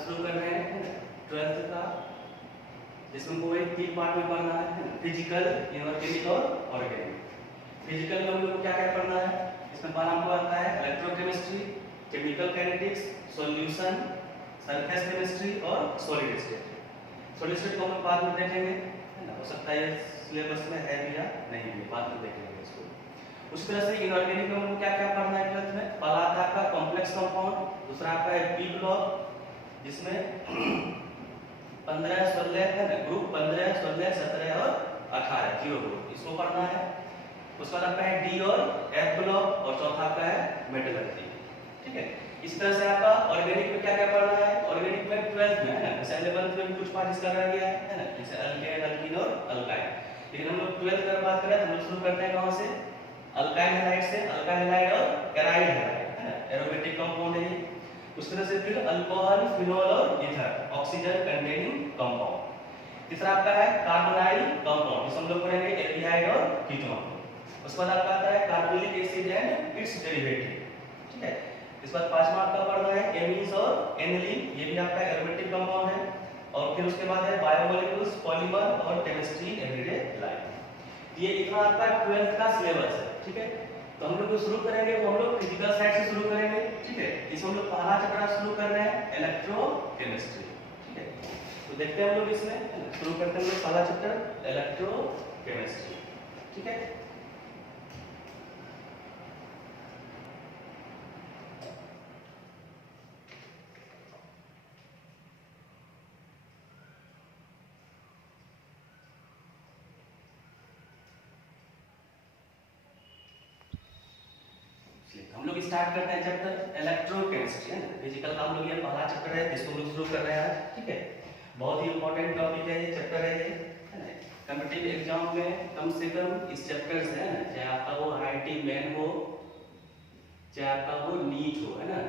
शुरू कर रहे हैं 12th का, जिसमें हमको वही 3 पार्ट में पढ़ना है, फिजिकल, इनऑर्गेनिक और ऑर्गेनिक। फिजिकल में हम लोग क्या क्या पढ़ना है, इसमें पहला हमको आता है electrochemistry, chemical kinetics, solution, surface chemistry और सॉलिड स्टेट। सॉलिड स्टेट को हम बाद में देखेंगे, है ना, हो सकता है सिलेबस में है भी या नहीं भी, बाद में देखेंगे इसको। उसी तरह से इनऑर्गेनिक में हमको क्या क्या पढ़ना है 12th में, पहला आता है आपका कॉम्प्लेक्स कंपाउंड, दूसरा आपका है बी ब्लॉक जिसमें 15, 16 है ना, ग्रुप 15, 16, 17 और 18 जीरो ग्रुप, इसको पढ़ना है। उसके बाद आपका है डी और एफ ब्लॉक और चौथा आपका है मेटलर्जी। ठीक है, इस तरह से आपका ऑर्गेनिक में क्या क्या पढ़ना है, ऑर्गेनिक में 12th में है ना, जैसे 11th में भी कुछ पार्ट इसका रह गया है ना, जैसे अल्केन, अल्कीन और अल्काइन। लेकिन हम लोग 12th की बात करें तो हम लोग शुरू करते हैं कहां से, अल्काइल हैलाइड से, अल्काइल हैलाइड और एराइल हैलाइड, है ना, एरोमेटिक कंपाउंड है ये। उस तरह से फिर अल्कोहल, फिनोल और ईथर, ऑक्सीजन कंटेनिंग कंपाउंड। तीसरा आपका है कार्बोनाइल कंपाउंड, जिसे हम लोग पढ़ेंगे एल्डिहाइड और कीटोन। उसके बाद आपका आता है carbonic acid and it's derivative. ठीक है, इस बाद पांचवा आपका पढ़ना है एमीन्स और एनिलीन, ये भी आपका एरोमेटिक कंपाउंड है। और फिर उसके बाद है बायोमोलिक्यूल्स, पॉलीमर और केमिस्ट्री एवरीडे लाइफ। ये इतना आपका 12th का सिलेबस है। ठीक है, तो हम लोग जो शुरू करेंगे वो हम लोग फिजिकल साइड से शुरू करेंगे। ठीक है, इसमें हम लोग पहला चैप्टर शुरू कर रहे हैं इलेक्ट्रोकेमिस्ट्री। ठीक है, तो देखते हैं हम लोग इसमें शुरू करते हैं हम लोग पहला चैप्टर इलेक्ट्रोकेमिस्ट्री। ठीक है, हम लोग स्टार्ट करते हैं चैप्टर इलेक्ट्रोकेमिस्ट्री, है ना, फिजिकल का हम लोग ये पहला चैप्टर है जिसको हम लोग शुरू कर रहे हैं। ठीक है, बहुत ही इंपॉर्टेंट टॉपिक है ये, चैप्टर है ये, है ना। कॉम्पिटिटिव एग्जाम में कम से कम इस चैप्टर से, है ना, चाहे आपका वो आईआईटी मेन हो, चाहे आपका वो नीट हो, है ना,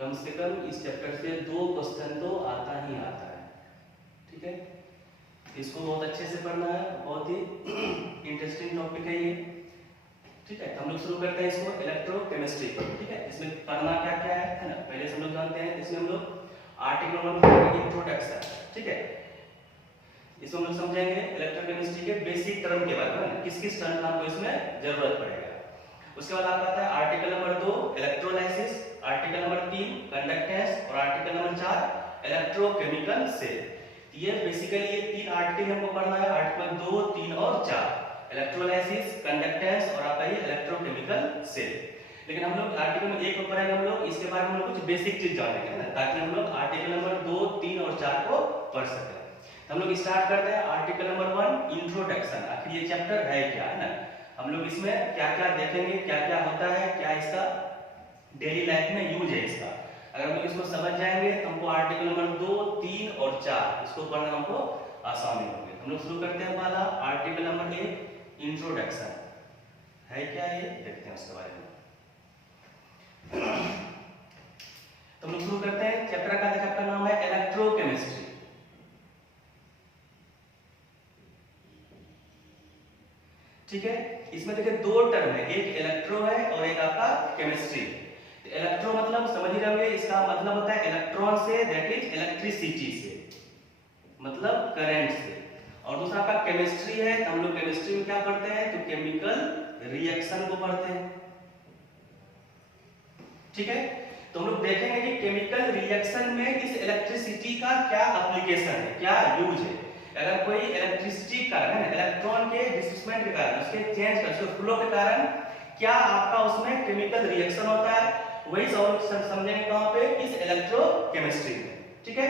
कम से कम इस चैप्टर से 2 क्वेश्चन तो आता ही आता है। ठीक है, इसको बहुत अच्छे से पढ़ना है, बहुत ही इंटरेस्टिंग टॉपिक है ये। ठीक है, तो हम लोग शुरू करते हैं इसको इलेक्ट्रोकेमिस्ट्री। ठीक है, इसमें पढ़ना क्या क्या है ना, पहले से हम लोग जानते हैं। इसमें हम लोग आर्टिकल नंबर इंट्रोडक्शन। ठीक है, इसमें हम लोग समझेंगे इलेक्ट्रोकेमिस्ट्री के बेसिक टर्म के बारे में, किस किस टर्म का हमको इसमें जरूरत पड़ेगा। उसके बाद आपका आता है article number 2 electrolysis, article number 3 conductance और आर्टिकल नंबर 4 इलेक्ट्रोकेमिकल सेल। ये बेसिकली ये 3 आर्टिकल हमको पढ़ना है, आर्टिकल 2, 3 और 4, इलेक्ट्रोलाइसिस, कंडक्टेंस और आपका ये इलेक्ट्रोकेमिकल सेल। लेकिन हम लोग आर्टिकल में 1 को पढ़ेंगे हम लोग, इसके बारे में हम लोग कुछ बेसिक चीज जानेंगे ना, ताकि हम लोग आर्टिकल नंबर 2, 3 और 4 को पढ़ सकें। हम लोग स्टार्ट करते हैं आर्टिकल नंबर 1 इंट्रोडक्शन। आखिर ये चैप्टर है क्या, है ना, हम लोग इसमें क्या क्या देखेंगे, क्या क्या होता है, क्या इसका डेली लाइफ में यूज है इसका। अगर हम लोग इसको समझ जाएंगे तो हमको आर्टिकल नंबर 2, 3 और 4 इसको पढ़ने में हमको आसानी होगी। हम लोग शुरू करते हैं पहला आर्टिकल नंबर 1 इंट्रोडक्शन है क्या, ये देखते हैं उसके बारे में। तो हम लोग शुरू करते हैं चैप्टर का, चैप्टर नाम है इलेक्ट्रोकेमिस्ट्री। ठीक है, इसमें देखिए 2 टर्म है, एक इलेक्ट्रो है और एक आपका केमिस्ट्री। इलेक्ट्रो मतलब समझ ही रहोगे, इसका मतलब होता है इलेक्ट्रॉन से, दैट इज इलेक्ट्रिसिटी से, मतलब करंट से। और दूसरा आपका केमिस्ट्री है, तो हम लोग केमिस्ट्री में क्या पढ़ते हैं, तो केमिकल रिएक्शन को पढ़ते हैं। ठीक है, तो हम लोग देखेंगे कि केमिकल रिएक्शन में इस इलेक्ट्रिसिटी का क्या एप्लीकेशन है, क्या यूज है। अगर कोई इलेक्ट्रिसिटी का है, इलेक्ट्रॉन के डिस्प्लेसमेंट के कारण, उसके चेंज का, उसके फ्लो के कारण क्या आपका उसमें केमिकल रिएक्शन होता है, वही समझेंगे कहां पे, इस इलेक्ट्रोकेमिस्ट्री में। ठीक है,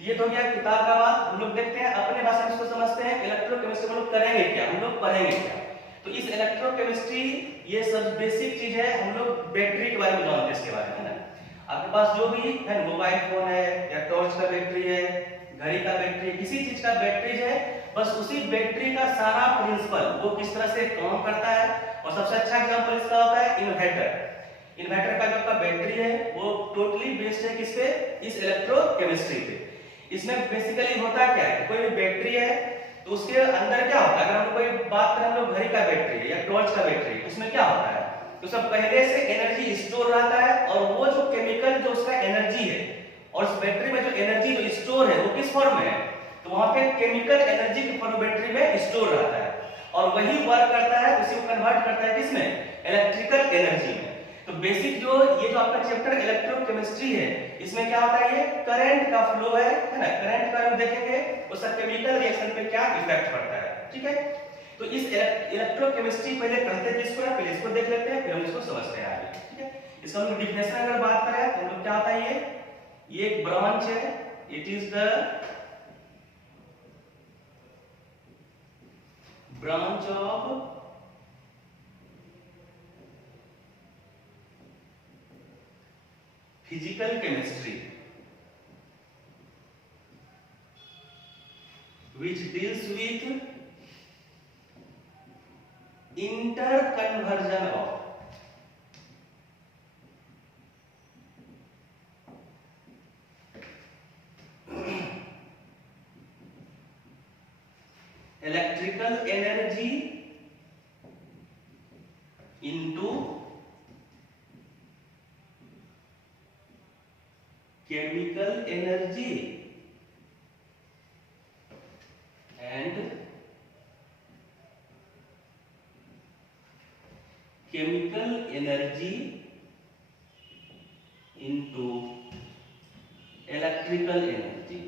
ये तो गया किताब का बात। हम लोग देखते हैं अपने भाषा में इसको समझते हैं, इलेक्ट्रोकेमिस्ट्री हम लोग करेंगे क्या, हम लोग पढ़ेंगे क्या। तो इस इलेक्ट्रोकेमिस्ट्री ये सब बेसिक चीज है, हम लोग बैटरी के बारे में जानते हैं, इसके बारे में, है ना। आपके पास जो भी है, मोबाइल फोन है या टॉर्च का बैटरी है, घड़ी का बैटरी, किसी चीज का बैटरी है, बस उसी बैटरी का सारा प्रिंसिपल वो किस तरह से काम करता है। और सबसे अच्छा एग्जांपल इसका होता है इन्वर्टर। इन्वर्टर का जो आपका बैटरी है वो टोटली बेस्ड है किस पे, इस इलेक्ट्रोकेमिस्ट्री पे। इसमें बेसिकली होता क्या है, कोई भी बैटरी है तो उसके अंदर क्या होता है, अगर हम कोई बात करें हम लोग घड़ी का बैटरी या टॉर्च का बैटरी, उसमें क्या होता है, तो सब पहले से एनर्जी स्टोर रहता है, और वो जो केमिकल जो उसका एनर्जी है और उस बैटरी में फॉर्म में है तो वहां पे केमिकल एनर्जी के फॉर्म बैटरी में स्टोर रहता है और वही वर्क करता है, उसी को कन्वर्ट करता है किसमें, इलेक्ट्रिकल एनर्जी में। तो बेसिक जो ये जो आपका चैप्टर इलेक्ट्रोकेमिस्ट्री है, इसमें क्या होता है, ये करंट का फ्लो है ना, करंट का हम देखेंगे उसका केमिकल रिएक्शन पे क्या इफेक्ट पड़ता है, ठीक है। तो इस इलेक्ट्रोकेमिस्ट्री पहले पढ़ते थे इसको, पहले इसको देख लेते हैं, फिर हम इसको समझते हैं आगे, ठीक है। इसका हम डिफिनेशन अगर बात करें तो हम क्या होता है, ये एक ब्रांच है, it is the branch of physical chemistry which deals with interconversion of electrical energy into chemical energy and chemical energy into electrical energy।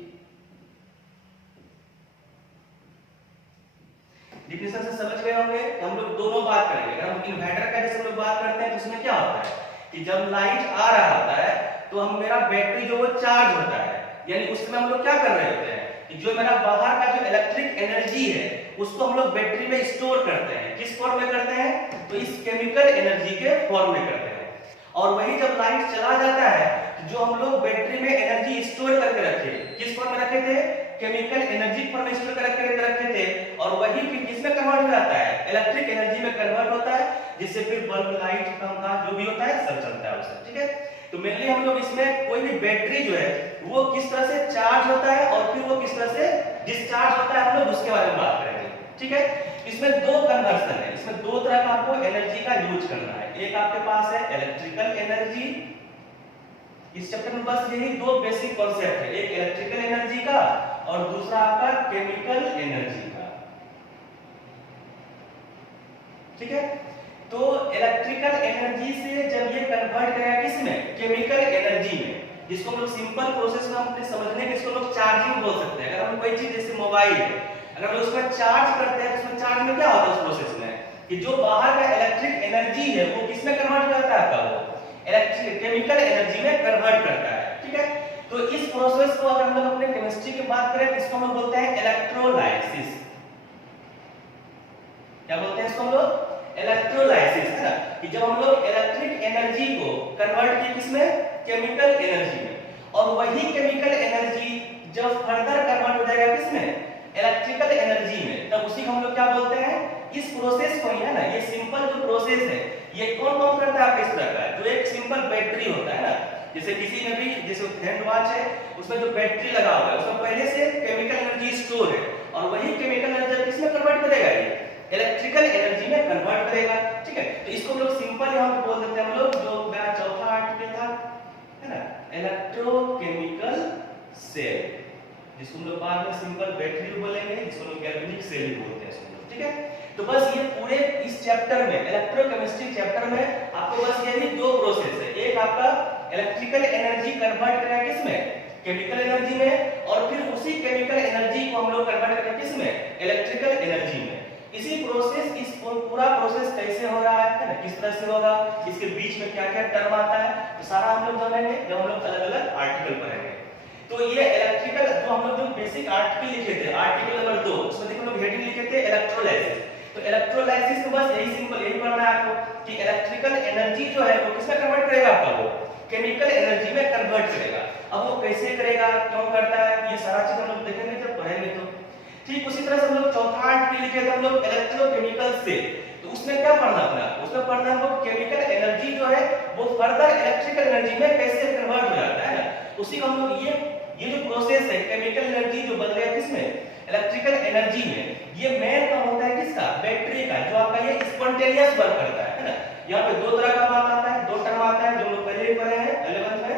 Definition से समझ गए होंगे कि हम लोग दोनों बात करेंगे। अगर हम इन्वर्टर का जैसे हम लोग बात करते हैं तो उसमें क्या होता है कि जब लाइट आ रहा होता है तो हम मेरा बैटरी जो वो चार्ज होता है, यानी उसमें हम लोग क्या कर रहे होते हैं कि जो मेरा बाहर का जो इलेक्ट्रिक एनर्जी है उसको हम लोग बैटरी में स्टोर करते हैं। किस फॉर्म में करते हैं, तो इस केमिकल एनर्जी के फॉर्म में करते हैं। और वही जब लाइट चला जाता है तो जो हम लोग बैटरी में एनर्जी स्टोर करके रखे, किस फॉर्म में रखे थे, केमिकल एनर्जी फॉर्म में स्टोर करके रखे थे, और वही फिर किसमें कन्वर्ट हो जाता है, इलेक्ट्रिक एनर्जी में कन्वर्ट होता है, जिससे फिर बल्ब, लाइट, पंखा जो भी होता है सब चलता है उससे, ठीक है। तो मेनली हम लोग इसमें कोई भी बैटरी जो है वो किस तरह से चार्ज होता है और फिर वो किस तरह से डिस्चार्ज होता है, हम लोग उसके बारे में बात करेंगे, ठीक है। इसमें दो कन्वर्सन है, इसमें दो तरह का आपको एनर्जी का यूज करना है। एक आपके पास है इलेक्ट्रिकल एनर्जी, इस चैप्टर में बस यही दो बेसिक कॉन्सेप्ट है, एक इलेक्ट्रिकल एनर्जी का और दूसरा आपका केमिकल एनर्जी का, ठीक है। तो इलेक्ट्रिकल एनर्जी से जब ये कन्वर्ट करेगा किसमें, केमिकल एनर्जी में, जिसको हम लोग सिंपल प्रोसेस में हम समझने के इसको लोग चार्जिंग बोल सकते हैं। अगर हम कोई चीज जैसे मोबाइल है, अगर हम उसमें चार्ज करते हैं तो उसमें चार्ज में क्या होता है उस प्रोसेस में कि जो बाहर का इलेक्ट्रिक एनर्जी है वो किसमें कन्वर्ट करता है, आपका वो इलेक्ट्रिक केमिकल एनर्जी में कन्वर्ट करता है, ठीक है। तो इस प्रोसेस को अगर हम लोग अपने केमिस्ट्री की बात करें तो इसको हम लोग बोलते हैं इलेक्ट्रोलाइसिस। क्या बोलते हैं इसको हम लोग, इलेक्ट्रोलाइसिस, है ना, कि जब हम लोग इलेक्ट्रिक एनर्जी को कन्वर्ट किए किसमें, केमिकल एनर्जी में, और वही केमिकल एनर्जी जब फर्दर कन्वर्ट हो जाएगा किसमें, इलेक्ट्रिकल एनर्जी में, तब उसी को हम लोग क्या बोलते हैं, इस प्रोसेस को ही, है ना, ये सिंपल जो प्रोसेस है ये कौन करता है आपके इस तरह का, जो एक सिंपल बैटरी होता है ना, जैसे किसी में भी जैसे हैंड वॉच है उसमें जो बैटरी लगा हुआ है उसमें पहले से केमिकल एनर्जी स्टोर है, और वही केमिकल एनर्जी किसमें कन्वर्ट करेगा, ये इलेक्ट्रिकल एनर्जी में कन्वर्ट करेगा, ठीक है। तो इसको हम लोग सिंपल यहां पे बोल देते हैं हम लोग, जो मेरा चौथा आर्टिकल था, है ना, इलेक्ट्रोकेमिकल सेल, जिसको हम लोग बाद में सिंपल बैटरी बोलेंगे, जिसको लोग गैल्वेनिक सेल भी बोलते हैं इसको, ठीक है। तो बस ये पूरे इस चैप्टर में, इलेक्ट्रोकेमिस्ट्री चैप्टर में आपको बस यही दो प्रोसेस है, एक आपका इलेक्ट्रिकल एनर्जी कन्वर्ट करेगा किसमें, केमिकल एनर्जी में, और फिर उसी केमिकल एनर्जी को हम लोग कन्वर्ट करेंगे किसमें, इलेक्ट्रिकल एनर्जी में। इसी प्रोसेस, इस पूरा प्रोसेस कैसे हो रहा है ना, किस तरह से होगा, इसके बीच में क्या-क्या टर्म आता है, तो सारा हम लोग जानेंगे जब हम लोग अलग-अलग आर्टिकल पढ़ेंगे। तो ये इलेक्ट्रिकल जो हम लोग जो बेसिक आर्टिकल लिखे थे, आर्टिकल नंबर 2, उसमें देखो हम लोग हेडिंग लिखे थे इलेक्ट्रोलाइसिस। तो इलेक्ट्रोलाइसिस में बस यही सिंपल यही पढ़ना है आपको कि इलेक्ट्रिकल एनर्जी जो है वो किसमें कन्वर्ट करेगा, आपका वो केमिकल एनर्जी में कन्वर्ट करेगा। अब वो कैसे करेगा, क्यों करता है, ये सारा चीज हम लोग देखेंगे जब पढ़ेंगे तो। ठीक उसी तरह से हम लोग चौथा आर्टिकल लिखे थे हम लोग इलेक्ट्रोकेमिकल सेल, तो उसमें क्या पढ़ना अपना, उसमें पढ़ना हमको केमिकल एनर्जी जो है वो फर्दर इलेक्ट्रिकल एनर्जी में कैसे कन्वर्ट हो जाता है ना, उसी को हम लोग ये जो प्रोसेस है केमिकल एनर्जी जो बदल गया किसमें, इलेक्ट्रिकल एनर्जी में, ये मेन काम होता है किसका, बैटरी का, जो आपका ये स्पॉन्टेनियस वर्क करता है ना। यहाँ पे दो तरह का बात आता है, दो टर्म आता है जो हम लोग पहले ही पढ़े हैं 11th में,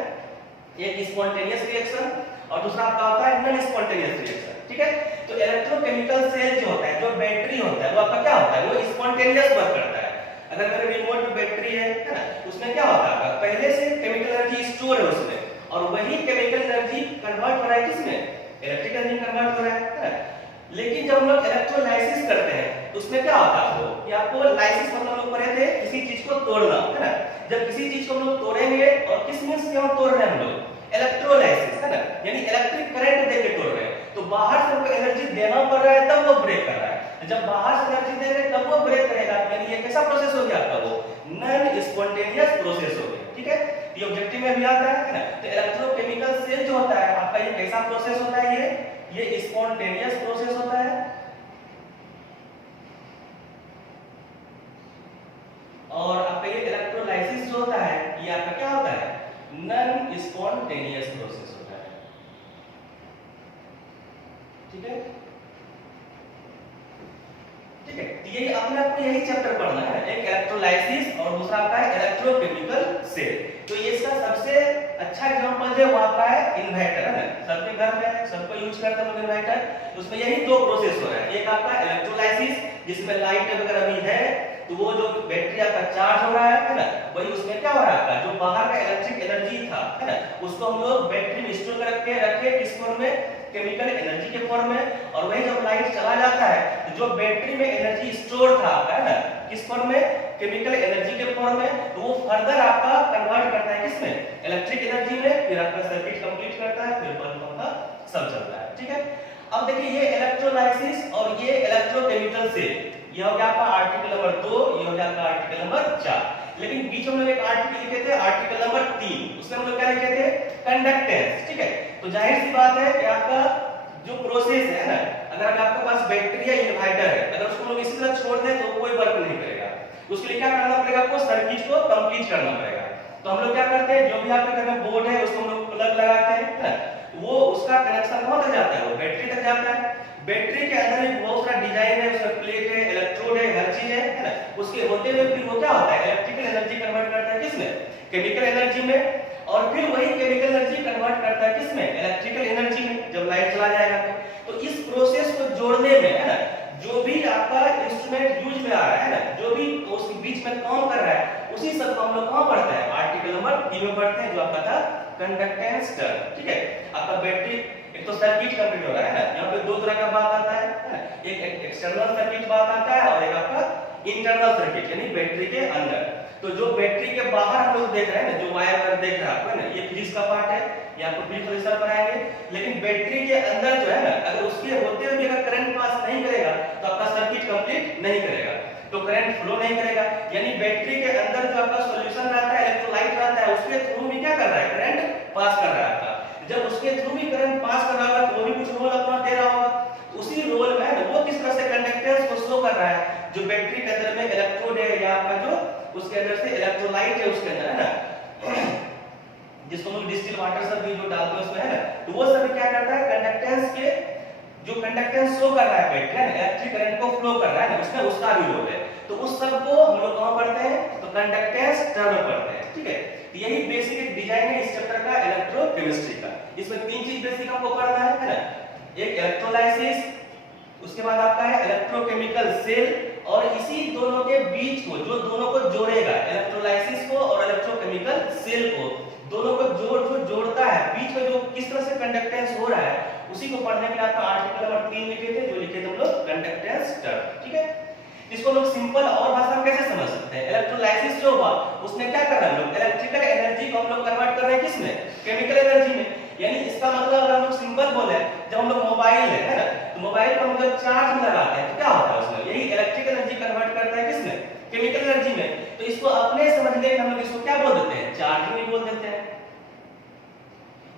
एक स्पॉन्टेनियस रिएक्शन और दूसरा आपका होता है नॉन स्पॉन्टेनियस रिएक्शन, ठीक है। तो इलेक्ट्रोकेमिकल सेल जो होता है, जो बैटरी होता है, वो आपका क्या होता है, वो स्पॉन्टेनियस वर्क करता है। अगर मेरे रिमोट में बैटरी है ना, उसमें क्या होता है, पहले से केमिकल एनर्जी स्टोर है उसमें, और वही केमिकल एनर्जी कन्वर्ट हो रहा है किसमें, इलेक्ट्रिकल एनर्जी कन्वर्ट हो रहा है। लेकिन जब हम लोग इलेक्ट्रोलाइसिस करते हैं तो उसमें क्या होता है, आपको कि आपको लाइसिस मतलब हम लोग पढ़े थे किसी चीज को तोड़ना, है ना। जब किसी चीज को हम लोग तोड़ेंगे, और किस मींस से हम तोड़ रहे हैं, हम लोग इलेक्ट्रोलाइसिस, है ना, यानी इलेक्ट्रिक करंट देके तोड़ रहे हैं। तो बाहर से हमको एनर्जी देना पड़ रहा है, तब वो ब्रेक कर रहा है। जब बाहर से एनर्जी दे रहे हैं तब वो ब्रेक करेगा, यानी ये कैसा प्रोसेस हो गया आपका, वो नॉन स्पॉन्टेनियस प्रोसेस हो गया, ठीक है। ये ऑब्जेक्टिव में भी आता है ना। तो इलेक्ट्रोकेमिकल सेल जो होता है आपका, ये कैसा प्रोसेस होता है, ये स्पॉन्टेनियस प्रोसेस होता है। और आपका ये इलेक्ट्रोलाइसिस जो होता है, ये आपका क्या होता है, नॉन स्पॉन्टेनियस प्रोसेस होता है, ठीक है। ठीक है, तो ये अपने आपको यही चैप्टर पढ़ना है, एक इलेक्ट्रोलाइसिस और दूसरा आपका है इलेक्ट्रोकेमिकल सेल। तो ये इसका सबसे अच्छा एग्जांपल जो आपका है इन्वर्टर, है ना, सबके घर में सबको यूज करते हैं इन्वर्टर। उसमें यही दो प्रोसेस हो रहा है, एक आपका इलेक्ट्रोलाइसिस जिसमें लाइट वगैरह भी है, तो वो जो बैटरी आपका चार्ज हो रहा है ना, वही उसमें क्या हो रहा है आपका, जो बाहर का इलेक्ट्रिक एनर्जी था, है ना, उसको हम लोग बैटरी में स्टोर करके रखे किस फॉर्म में, केमिकल एनर्जी के फॉर्म में। और वही जब लाइट चला जाता है तो जो बैटरी में एनर्जी स्टोर था आपका, है ना, किस फॉर्म में, केमिकल एनर्जी के फॉर्म में, तो वो फर्दर आपका कन्वर्ट करता है किसमें, इलेक्ट्रिक एनर्जी में, फिर आपका सर्किट कंप्लीट करता है, फिर बल्ब आपका सब चलता है, ठीक है। अब देखिए ये इलेक्ट्रोलाइसिस और ये इलेक्ट्रोकेमिकल सेल, ये हो गया आपका आर्टिकल नंबर 2, ये हो गया आपका आर्टिकल नंबर 4। लेकिन बीच में हम लोग एक आर्टिकल लिखे थे, आर्टिकल नंबर 3, उसमें हम लोग क्या लिखे थे, कंडक्टेंस, ठीक है। तो जाहिर सी बात है कि आपका जो प्रोसेस है ना, अगर आपके पास बैटरी या इन्वर्टर है, अगर उसको लोग इसी तरह छोड़ दें तो कोई वर्क नहीं करेगा। उसके लिए क्या करना पड़ेगा, आपको सर्किट को कंप्लीट करना पड़ेगा। तो हम लोग क्या करते हैं, जो भी आपके घर में बोर्ड है उसको हम लोग प्लग लगाते हैं, है ना, वो उसका कनेक्शन कहां तक जाता है, वो बैटरी तक जाता है। बैटरी के अंदर एक बहुत सारा डिजाइन है, उसमें प्लेट है, इलेक्ट्रोड है, हर चीज है ना। उसके होते हुए फिर वो क्या होता है, इलेक्ट्रिकल एनर्जी कन्वर्ट करता है किसमें, केमिकल एनर्जी में, और फिर वही केमिकल एनर्जी कन्वर्ट करता है किसमें, इलेक्ट्रिकल एनर्जी में, जब लाइट चला जाएगा तो इस प्रोसेस को जोड़ने में, है ना, जो भी आपका इंस्ट्रूमेंट यूज में आ रहा है ना, जो भी उसके बीच में काम कर रहा है, उसी सब को हम लोग कहां पढ़ते हैं, आर्टिकल नंबर 3 में पढ़ते हैं, जो आपका था कंडक्टेंस टर्म, ठीक है। आपका बैटरी एक तो सर्किट कंप्लीट हो रहा है ना, यहाँ पे दो तरह का बात आता है ना, एक एक्सटर्नल सर्किट बात आता है और एक आपका इंटरनल सर्किट, यानी बैटरी के अंदर। तो जो बैटरी के बाहर हम लोग देख रहे हैं ना, जो वायर पर देख रहा है ना, ये फिजिक्स का पार्ट है, ये आपको फिजिक्स सर पढ़ाएंगे। लेकिन बैटरी के अंदर जो है ना, अगर उसके होते हुए अगर करंट पास नहीं करेगा तो आपका सर्किट कंप्लीट नहीं करेगा, तो करंट फ्लो नहीं करेगा। यानी बैटरी के अंदर जो आपका सॉल्यूशन रहता है, इलेक्ट्रोलाइट रहता है, उसके थ्रू भी क्या कर रहा है, करंट पास कर रहा है। जब उसके थ्रू भी करंट पास कर रहा होगा तो वो भी कुछ रोल अपना दे रहा होगा। उसी रोल में वो किस तरह से कंडक्टेंस को शो कर रहा है, जो बैटरी के अंदर में इलेक्ट्रोड है या आपका जो उसके अंदर से इलेक्ट्रोलाइट है उसके अंदर, है ना, जिसको हम डिस्टिल वाटर सब भी जो डालते हैं उसमें, है ना, तो वो सब क्या करता है, कंडक्टेंस के जो कंडक्टेंस शो कर रहा है बैटरी, है ना, इलेक्ट्रिक करंट को फ्लो कर रहा है ना, उसमें उसका भी रोल है। तो उस सब को हम लोग कहां पढ़ते हैं, तो कंडक्टेंस टर्म में पढ़ते हैं, ठीक है। तो यही बेसिक एक डिजाइन है इस चैप्टर का, इलेक्ट्रोकेमिस्ट्री का। इसमें तीन चीज बेसिक हमको पढ़ना है ना, एक इलेक्ट्रोलाइसिस, उसके बाद आपका है इलेक्ट्रोकेमिकल सेल, और इसी दोनों के बीच को, जो दोनों को जोड़ेगा, इलेक्ट्रोलाइसिस को और इलेक्ट्रोकेमिकल सेल को, दोनों को जो जोड़ता है, बीच में जो किस तरह से कंडक्टेंस हो रहा है, उसी को पढ़ने के लिए आपका आर्टिकल नंबर 3 लिखे थे, जो लिखे थे हम लोग कंडक्टेंस टर्म, ठीक है। इसको लोग सिंपल और भाषा में कैसे समझ सकते हैं, इलेक्ट्रोलाइसिस जो हुआ उसने क्या कर रहा है, लोग इलेक्ट्रिकल एनर्जी को हम लोग कन्वर्ट कर रहे हैं किसमें, केमिकल एनर्जी में। यानी इसका मतलब अगर हम लोग सिंपल बोले, जब हम लोग मोबाइल है ना, तो मोबाइल को हम जब चार्ज में लगाते हैं तो क्या होता है उसमें, यही इलेक्ट्रिकल एनर्जी कन्वर्ट करता है किसमें, केमिकल एनर्जी में। तो इसको अपने समझने के हम लोग इसको क्या बोल देते हैं, चार्जिंग भी बोल देते हैं।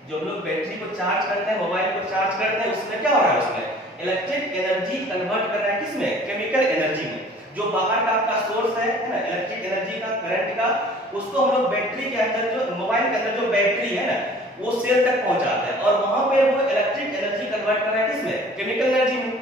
जो हम लोग बैटरी को चार्ज करते हैं, मोबाइल को चार्ज करते हैं, उसमें क्या हो रहा है, उसमें इलेक्ट्रिक एनर्जी कन्वर्ट कर रहा है किसमें, केमिकल एनर्जी में। जो बाहर का आपका सोर्स है ना, इलेक्ट्रिक एनर्जी का, करंट का, उसको हम लोग बैटरी के अंदर, जो मोबाइल के अंदर जो बैटरी है ना, वो सेल तक पहुंचाते हैं, और वहां पे वो इलेक्ट्रिक एनर्जी कन्वर्ट कर रहा है किसमें, केमिकल एनर्जी में।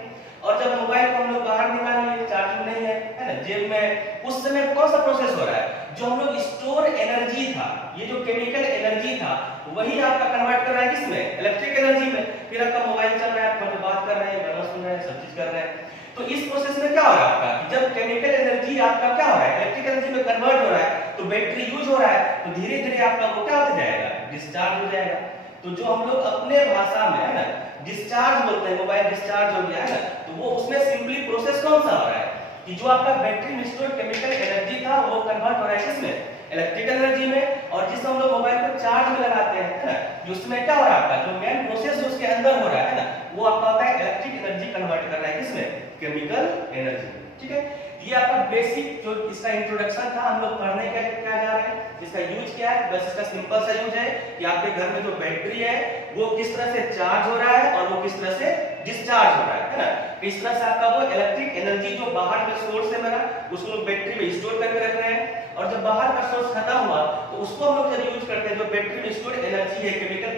और जब मोबाइल को हम लोग बाहर निकाल लिए, चार्जिंग नहीं है, है ना, जेब में, उस समय कौन सा प्रोसेस हो रहा है, जो हम लोग स्टोर एनर्जी था, ये जो केमिकल एनर्जी था वही आपका कन्वर्ट कर रहा है किसमें, इलेक्ट्रिक एनर्जी में। फिर आपका मोबाइल चल रहा है, आप बात कर रहे हैं, गाना सुन रहे हैं, सब चीज कर रहे हैं। तो इस प्रोसेस में क्या हो रहा है आपका कि जब केमिकल एनर्जी आपका क्या हो रहा है, इलेक्ट्रिक एनर्जी में कन्वर्ट हो रहा है, तो बैटरी यूज हो रहा है, तो धीरे धीरे आपका वो क्या होता जाएगा, डिस्चार्ज हो जाएगा। तो जो हम लोग अपने भाषा में है ना डिस्चार्ज बोलते हैं, मोबाइल डिस्चार्ज हो गया है ना, तो वो उसमें सिंपली प्रोसेस कौन सा हो रहा है कि जो आपका बैटरी में स्टोर केमिकल एनर्जी था वो कन्वर्ट हो रहा है किसमें, इलेक्ट्रिकल एनर्जी में। और जिस हम लोग मोबाइल को चार्ज में लगाते हैं है ना, जो उसमें क्या हो रहा है आपका जो मेन प्रोसेस उसके अंदर हो रहा है ना, वो आपका होता है इलेक्ट्रिक एनर्जी कन्वर्ट कर रहा है किसमें, केमिकल एनर्जी। ठीक है, ये आपका बेसिक जो इसका इंट्रोडक्शन था, हम लोग पढ़ने क्या जा रहे हैं, इसका यूज क्या है। बस इसका सिंपल सा यूज है कि आपके घर में जो बैटरी है वो किस तरह से चार्ज हो रहा है और वो किस तरह से डिस्चार्ज हो रहा है ना, किस तरह से आपका वो इलेक्ट्रिक एनर्जी जो बाहर के सोर्स से मेरा उसको बैटरी में स्टोर करके रख रहे हैं, और जब बाहर का सोर्स खत्म हुआ तो उसको हम लोग जब यूज करते हैं, जो बैटरी में स्टोर एनर्जी है केमिकल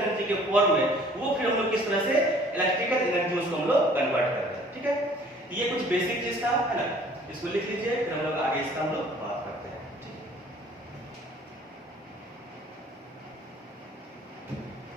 एनर्जी के फॉर्म में, वो फिर हम लोग किस तरह से इलेक्ट्रिकल एनर्जी उसको हम लोग कन्वर्ट करते हैं। ठीक है, ये कुछ बेसिक चीज था है ना, इसको लिख लीजिए, फिर हम लोग आगे इसका हम लोग बात करते हैं।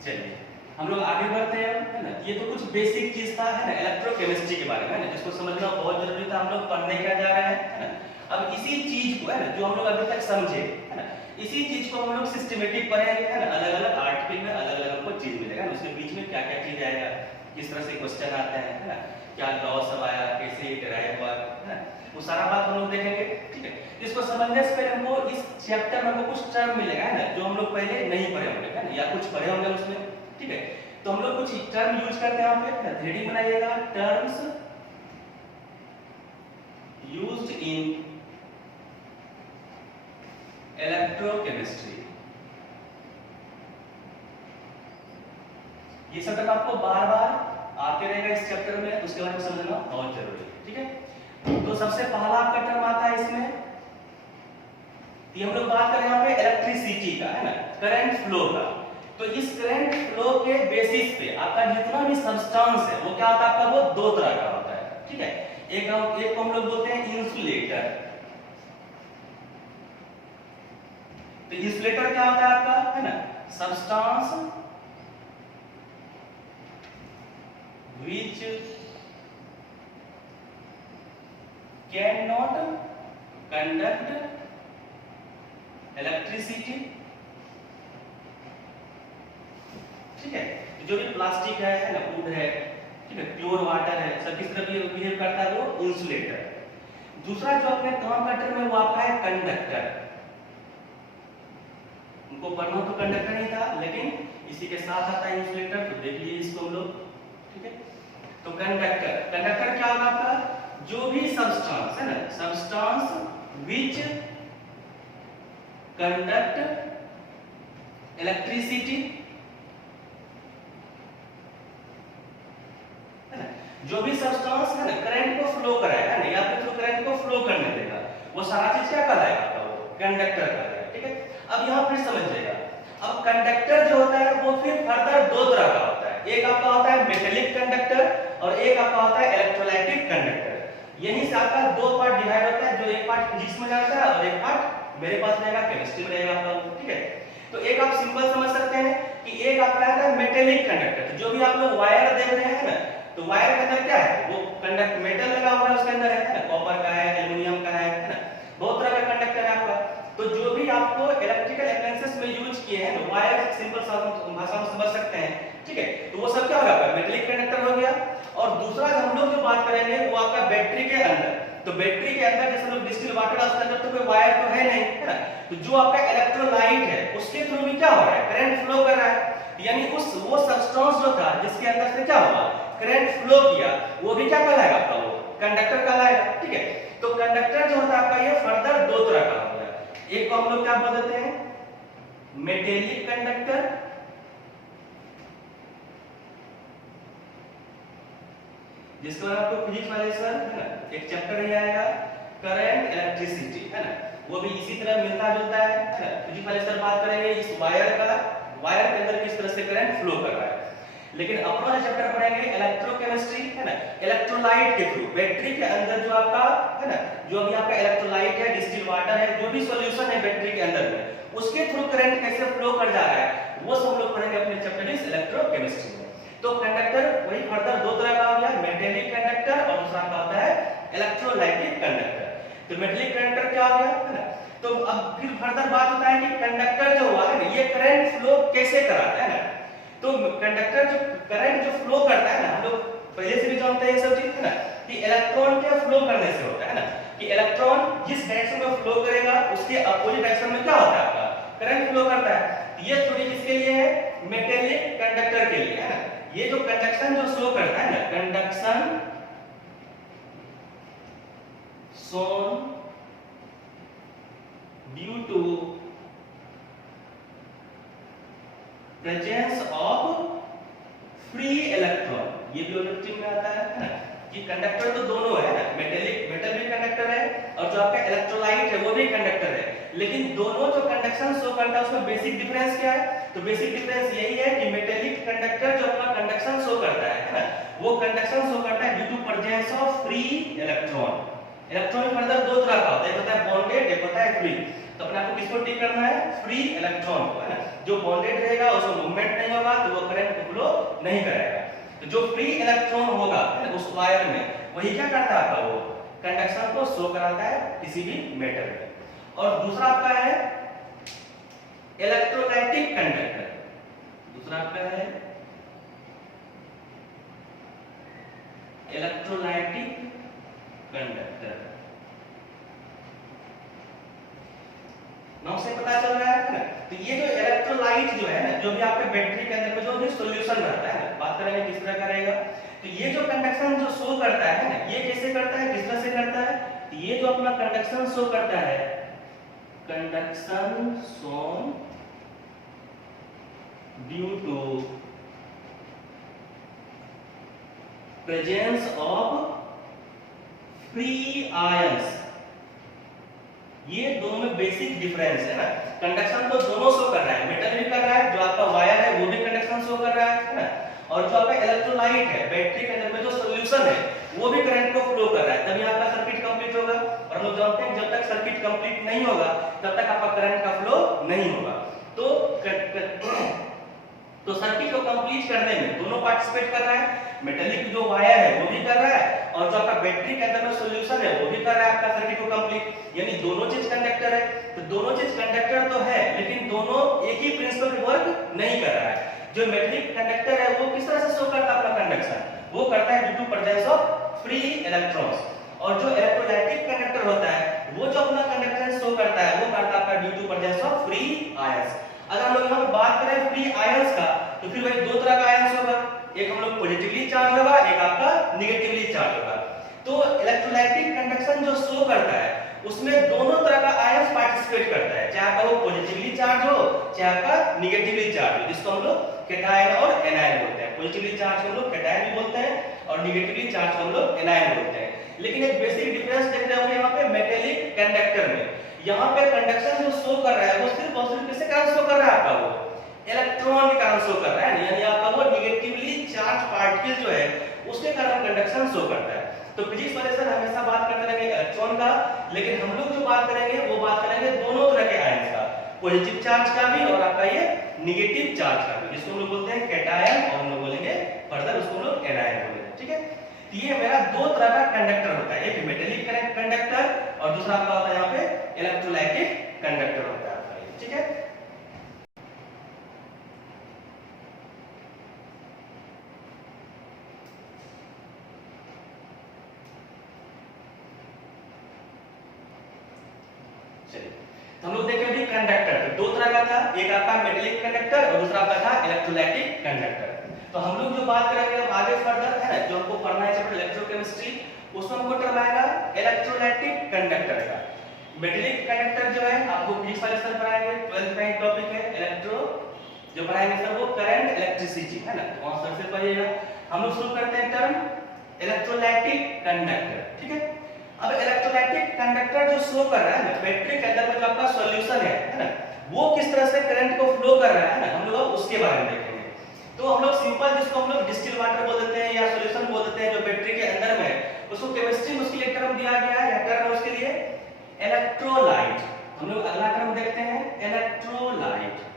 चलिए हम लोग आगे बढ़ते हैं है ना। ये तो कुछ बेसिक चीज था है ना इलेक्ट्रोकेमिस्ट्री के बारे में है ना, जिसको समझना बहुत जरूरी था। हम लोग पढ़ने क्या जा रहे हैं है ना, अब इसी चीज को है ना जो हम लोग अभी तक समझे है ना, इसी चीज को हम लोग सिस्टमेटिक पढ़ेंगे है ना, अलग अलग आर्टिकल में अलग अलग हमको चीज मिलेगा ना, उसके बीच में क्या क्या चीज आएगा, किस तरह से क्वेश्चन आते हैं है ना, क्या लॉ सब आया, कैसे डिराइव हुआ है ना, वो सारा बात हम लोग देखेंगे। ठीक है, इसको समझने से पहले हमको इस चैप्टर में हमको कुछ टर्म मिलेगा है ना जो हम लोग पहले नहीं पढ़े होंगे है ना, या कुछ पढ़े होंगे उसमें। ठीक है, तो हम लोग कुछ टर्म यूज करते हैं यहाँ पे, हेडिंग बनाइएगा, टर्म्स यूज्ड इन इलेक्ट्रोकेमिस्ट्री। ये सब टर्म आपको बार बार आते रहेगा इस चैप्टर में, उसके बारे में समझना बहुत जरूरी है। ठीक है, तो सबसे पहला आपका टर्म आता है इसमें, ये हम लोग बात कर रहे हैं यहाँ पे इलेक्ट्रिसिटी का है ना, करंट फ्लो का। तो इस करंट फ्लो के बेसिस पे आपका जितना भी सब्सटेंस है वो क्या होता है आपका, वो दो तरह का होता है। ठीक है, एक को हम लोग बोलते हैं इंसुलेटर। तो इंसुलेटर क्या होता है आपका है ना, substance which cannot conduct electricity। ठीक है, जो भी प्लास्टिक है ना, वुड है, ठीक है, प्योर वाटर है, सब किस तरह बिहेव करता है, वो इंसुलेटर। दूसरा जो अपने काम का टर्म है वो आपका है कंडक्टर। उनको पढ़ना तो कंडक्टर ही था, लेकिन इसी के साथ आता है इंसुलेटर, तो देख लीजिए इसको हम लोग। ठीक है, तो कंडक्टर क्या होगा आपका, जो भी सब्सटेंस है ना, सब्सटेंस विच कंडक्ट इलेक्ट्रिसिटी है ना, जो भी सब्सटेंस है ना करंट को फ्लो कराएगा ना, या फिर करंट को फ्लो करने देगा, वो सारा चीज क्या कहलाएगा आपका, वो कंडक्टर कहलाएगा। ठीक है, अब यहां फिर समझिएगा, अब कंडक्टर जो होता है वो फिर फर्दर दो तरह का होता है, एक आपका होता है मेटेलिक कंडक्टर और एक आपका होता है इलेक्ट्रोलाइटिक कंडक्टर। यहीं से आपका दो पार्ट डिवाइड होता है, जो एक पार्ट फिजिक्स में जाता है और एक पार्ट मेरे पास रहेगा केमिस्ट्री में रहेगा आपका। ठीक है, तो एक आप सिंपल समझ सकते हैं कि एक आपका आता है मेटेलिक कंडक्टर। जो भी आप लोग वायर देख रहे हैं ना, तो वायर के अंदर क्या है, वो कंडक्ट मेटल लगा हुआ है उसके अंदर है ना, कॉपर का है, एल्युमिनियम का है ना, बहुत तरह का कंडक्टर है आपका। तो जो भी आपको इलेक्ट्रिकल अप्लायंसेस में यूज किए हैं तो वायर सिंपल भाषा में समझ सकते हैं। ठीक है, तो वो सब क्या होगा, मेटेलिक कंडक्टर हो गया। और दूसरा हम लोग जो बात करेंगे वो आपका बैटरी के अंदर, तो बैटरी के अंदर जैसे लोग डिस्टिल वाटर उसके अंदर तो कोई वायर तो है नहीं है ना, तो जो आपका इलेक्ट्रोलाइट है उसके थ्रू भी क्या हो रहा है, करंट फ्लो कर रहा है, यानी वो सब्सटेंस जो था जिसके अंदर से क्या हुआ, करंट फ्लो किया, वो भी क्या कहलाएगा आपका, वो कंडक्टर कहलाएगा। ठीक है, तो कंडक्टर जो होता है आपका ये फर्दर दो तरह का होता है, एक को हम लोग क्या बोल देते हैं, मेटेलिक कंडक्टर, जिसके बाद आपको फिजिक्स वाले सर है ना एक चैप्टर ही आएगा करंट इलेक्ट्रिसिटी है ना, वो भी इसी तरह मिलता जुलता है ना। फिजिक्स वाले सर बात करेंगे इस वायर का, वायर के अंदर किस तरह से करंट फ्लो कर रहा है। लेकिन अपना जो चैप्टर पढ़ेंगे इलेक्ट्रोकेमिस्ट्री है ना, इलेक्ट्रोलाइट के थ्रू बैटरी के अंदर जो आपका है ना, जो भी आपका इलेक्ट्रोलाइट है, डिस्टिल वाटर है, जो भी सॉल्यूशन है बैटरी के अंदर में, उसके थ्रू करंट कैसे फ्लो कर जा रहा है, वो सब लोग पढ़ेंगे अपने चैप्टर इस इलेक्ट्रोकेमिस्ट्री में। तो कंडक्टर वही फर्दर दो तरह का हो गया, मेटेलिक कंडक्टर और दूसरा का होता है इलेक्ट्रोलाइटिक कंडक्टर। तो मेटेलिक कंडक्टर क्या हो गया है ना, तो अब फिर फर्दर बात होता है कि कंडक्टर जो हुआ है ना, ये करंट फ्लो कैसे कराता है ना। तो कंडक्टर जो करंट जो फ्लो करता है ना, हम लोग पहले से भी जानते हैं ये सब चीज है ना, कि इलेक्ट्रॉन के फ्लो करने से होता है ना, कि इलेक्ट्रॉन जिस डायरेक्शन में फ्लो करेगा उसके अपोजिट डायरेक्शन में क्या होता है आपका करंट फ्लो करता है। ये थ्योरी किसके लिए है, मेटेलिक कंडक्टर के लिए है ना। ये जो कंडक्शन जो शो करता है ना, conduction shown due to presence of free electron, ये भी ऑब्जेक्टिव में आता है ना, कि कंडक्टर तो दोनों है ना, मेटल भी कंडक्टर है और जो आपका इलेक्ट्रोलाइट है वो भी कंडक्टर है, लेकिन दोनों जो कंडक्शन शो करता है उसमें बेसिक डिफरेंस क्या है। तो बेसिक डिफरेंस यही है कि मेटेलिक कंडक्टर जो अपना कंडक्शन शो करता है ना, वो कंडक्शन शो करता है due to presence of free electron. Electron further दो तरह का होता है, एक होता है बॉन्डेड, एक होता है फ्री। तो अपने आपको किसको टिक करना है, फ्री इलेक्ट्रॉन को है ना। जो बॉन्डेड रहेगा उसमें मूवमेंट नहीं होगा तो वो करंट को फ्लो नहीं कराएगा। तो जो फ्री इलेक्ट्रॉन होगा उस वायर में, वही क्या करता है आपका, वो कंडक्शन को शो कराता है किसी भी मेटल में। और दूसरा आपका है इलेक्ट्रोलाइटिक कंडक्टर, दूसरा आपका है इलेक्ट्रोलाइटिक कंडक्टर। नाम से पता चल रहा है ना। तो ये जो इलेक्ट्रोलाइट जो है ना, जो भी आपके बैटरी के अंदर में जो भी सॉल्यूशन रहता है ना, बात करेंगे किस तरह का रहेगा। तो ये जो कंडक्शन जो शो करता है ना, ये कैसे करता है, किस तरह से करता है। तो ये जो अपना कंडक्शन शो करता है, conduction shown due to presence of free ions, ये दोनों में बेसिक डिफरेंस है ना। कंडक्शन तो दोनों शो कर रहा है, मेटल भी कर रहा है, जो आपका वायर है वो भी कंडक्शन शो कर रहा है ना, और जो आपका इलेक्ट्रोलाइट है बैटरी के अंदर में जो सॉल्यूशन है वो भी करंट को फ्लो कर रहा है, तभी आपका सर्किट कंप्लीट होगा। और हम लोग जानते हैं जब तक सर्किट कंप्लीट नहीं होगा तब तक आपका करंट का फ्लो नहीं होगा। तो सर्किट को कंप्लीट करने में दोनों पार्टिसिपेट कर रहा है, मेटेलिक जो वायर है वो भी कर रहा है, और जो आपका बैटरी के अंदर में सॉल्यूशन है वो भी कर रहा है आपका सर्किट को कंप्लीट। यानी दोनों चीज कंडक्टर है। तो दोनों चीज कंडक्टर तो है, लेकिन दोनों एक ही प्रिंसिपल पे वर्क नहीं कर रहा है। जो मेटेलिक कंडक्टर है वो किस तरह से शो करता है अपना कंडक्शन, वो करता है due to presence of free electrons. और जो इलेक्ट्रोलाइटिक कंडक्टर होता है वो जो अपना कंडक्टेंस शो करता है वो करता है आपका due to presence of free ions. अगर हम लोग यहाँ पे बात करें फ्री आयंस का, तो फिर वही दो तरह का आयंस होगा, एक हम लोग पॉजिटिवली चार्ज होगा, एक आपका नेगेटिवली चार्ज होगा। तो इलेक्ट्रोलाइटिक कंडक्शन जो शो करता है उसमें दोनों तरह का आयंस पार्टिसिपेट करता है, चाहे आपका वो पॉजिटिवली चार्ज हो चाहे आपका नेगेटिवली चार्ज हो, जिसको हम लोग कैटायन और एनायन बोलते हैं। पॉजिटिवली चार्ज हम लोग कैटायन भी बोलते हैं और नेगेटिवली चार्ज हम लोग एनायन बोलते हैं। लेकिन एक बेसिक डिफरेंस देख रहे होंगे यहाँ पे मेटेलिक कंडक्टर में, यहाँ पे कंडक्शन जो शो कर रहा है वो सिर्फ और सिर्फ किसके कारण शो कर रहा है, आपका वो इलेक्ट्रॉन के कारण शो कर रहा है, यानी आपका वो नेगेटिवली चार्ज पार्टिकल जो है उसके कारण कंडक्शन शो करता है। तो फिजिक्स वाले सर हमेशा बात करते रहेंगे इलेक्ट्रॉन का, लेकिन हम लोग जो बात करेंगे वो बात करेंगे दोनों तरह के आयंस का, पॉजिटिव चार्ज का भी और आपका ये नेगेटिव चार्ज का भी, जिसको हम लोग बोलते हैं कैटायन और हम लोग बोलेंगे फर्दर उसको हम लोग एनायन बोलेंगे। ठीक है, ये मेरा दो तरह का कंडक्टर होता है, एक मेटेलिक कंडक्टर और दूसरा आपका होता है यहाँ पे इलेक्ट्रोलाइटिक कंडक्टर होता है आपका। ठीक है, चलिए हम लोग देखें अभी कंडक्टर तो दो तरह का था, एक आपका मेटेलिक कंडक्टर और दूसरा आपका था इलेक्ट्रोलाइटिक कंडक्टर। तो हम लोग जो बात करेंगे अब आगे फर्दर है ना, जो हमको पढ़ना है चैप्टर इलेक्ट्रोकेमिस्ट्री, उसमें हमको टर्म आएगा इलेक्ट्रोलाइटिक कंडक्टर का। मेटेलिक कंडक्टर जो है आपको फिजिक्स वाले सर पढ़ाएंगे, 12th का टॉपिक है इलेक्ट्रो, जो पढ़ाएंगे सर वो करंट इलेक्ट्रिसिटी है ना, तो वहां सबसे पढ़िएगा। हम लोग शुरू करते हैं टर्म इलेक्ट्रोलाइटिक कंडक्टर। ठीक है, अब इलेक्ट्रोलाइटिक कंडक्टर जो शो कर रहा है ना, बैटरी के अंदर में जो आपका सॉल्यूशन है ना, वो किस तरह से करंट को फ्लो कर रहा है ना, हम लोग उसके बारे में देखेंगे। तो हम लोग सिंपल जिसको हम लोग डिस्टिल वाटर बोल देते हैं या सॉल्यूशन बोल देते हैं जो बैटरी के अंदर में है, उसको केमिस्ट्री में उसके लिए टर्म दिया गया है, या टर्म है उसके लिए इलेक्ट्रोलाइट। हम लोग अगला टर्म देखते हैं इलेक्ट्रोलाइट।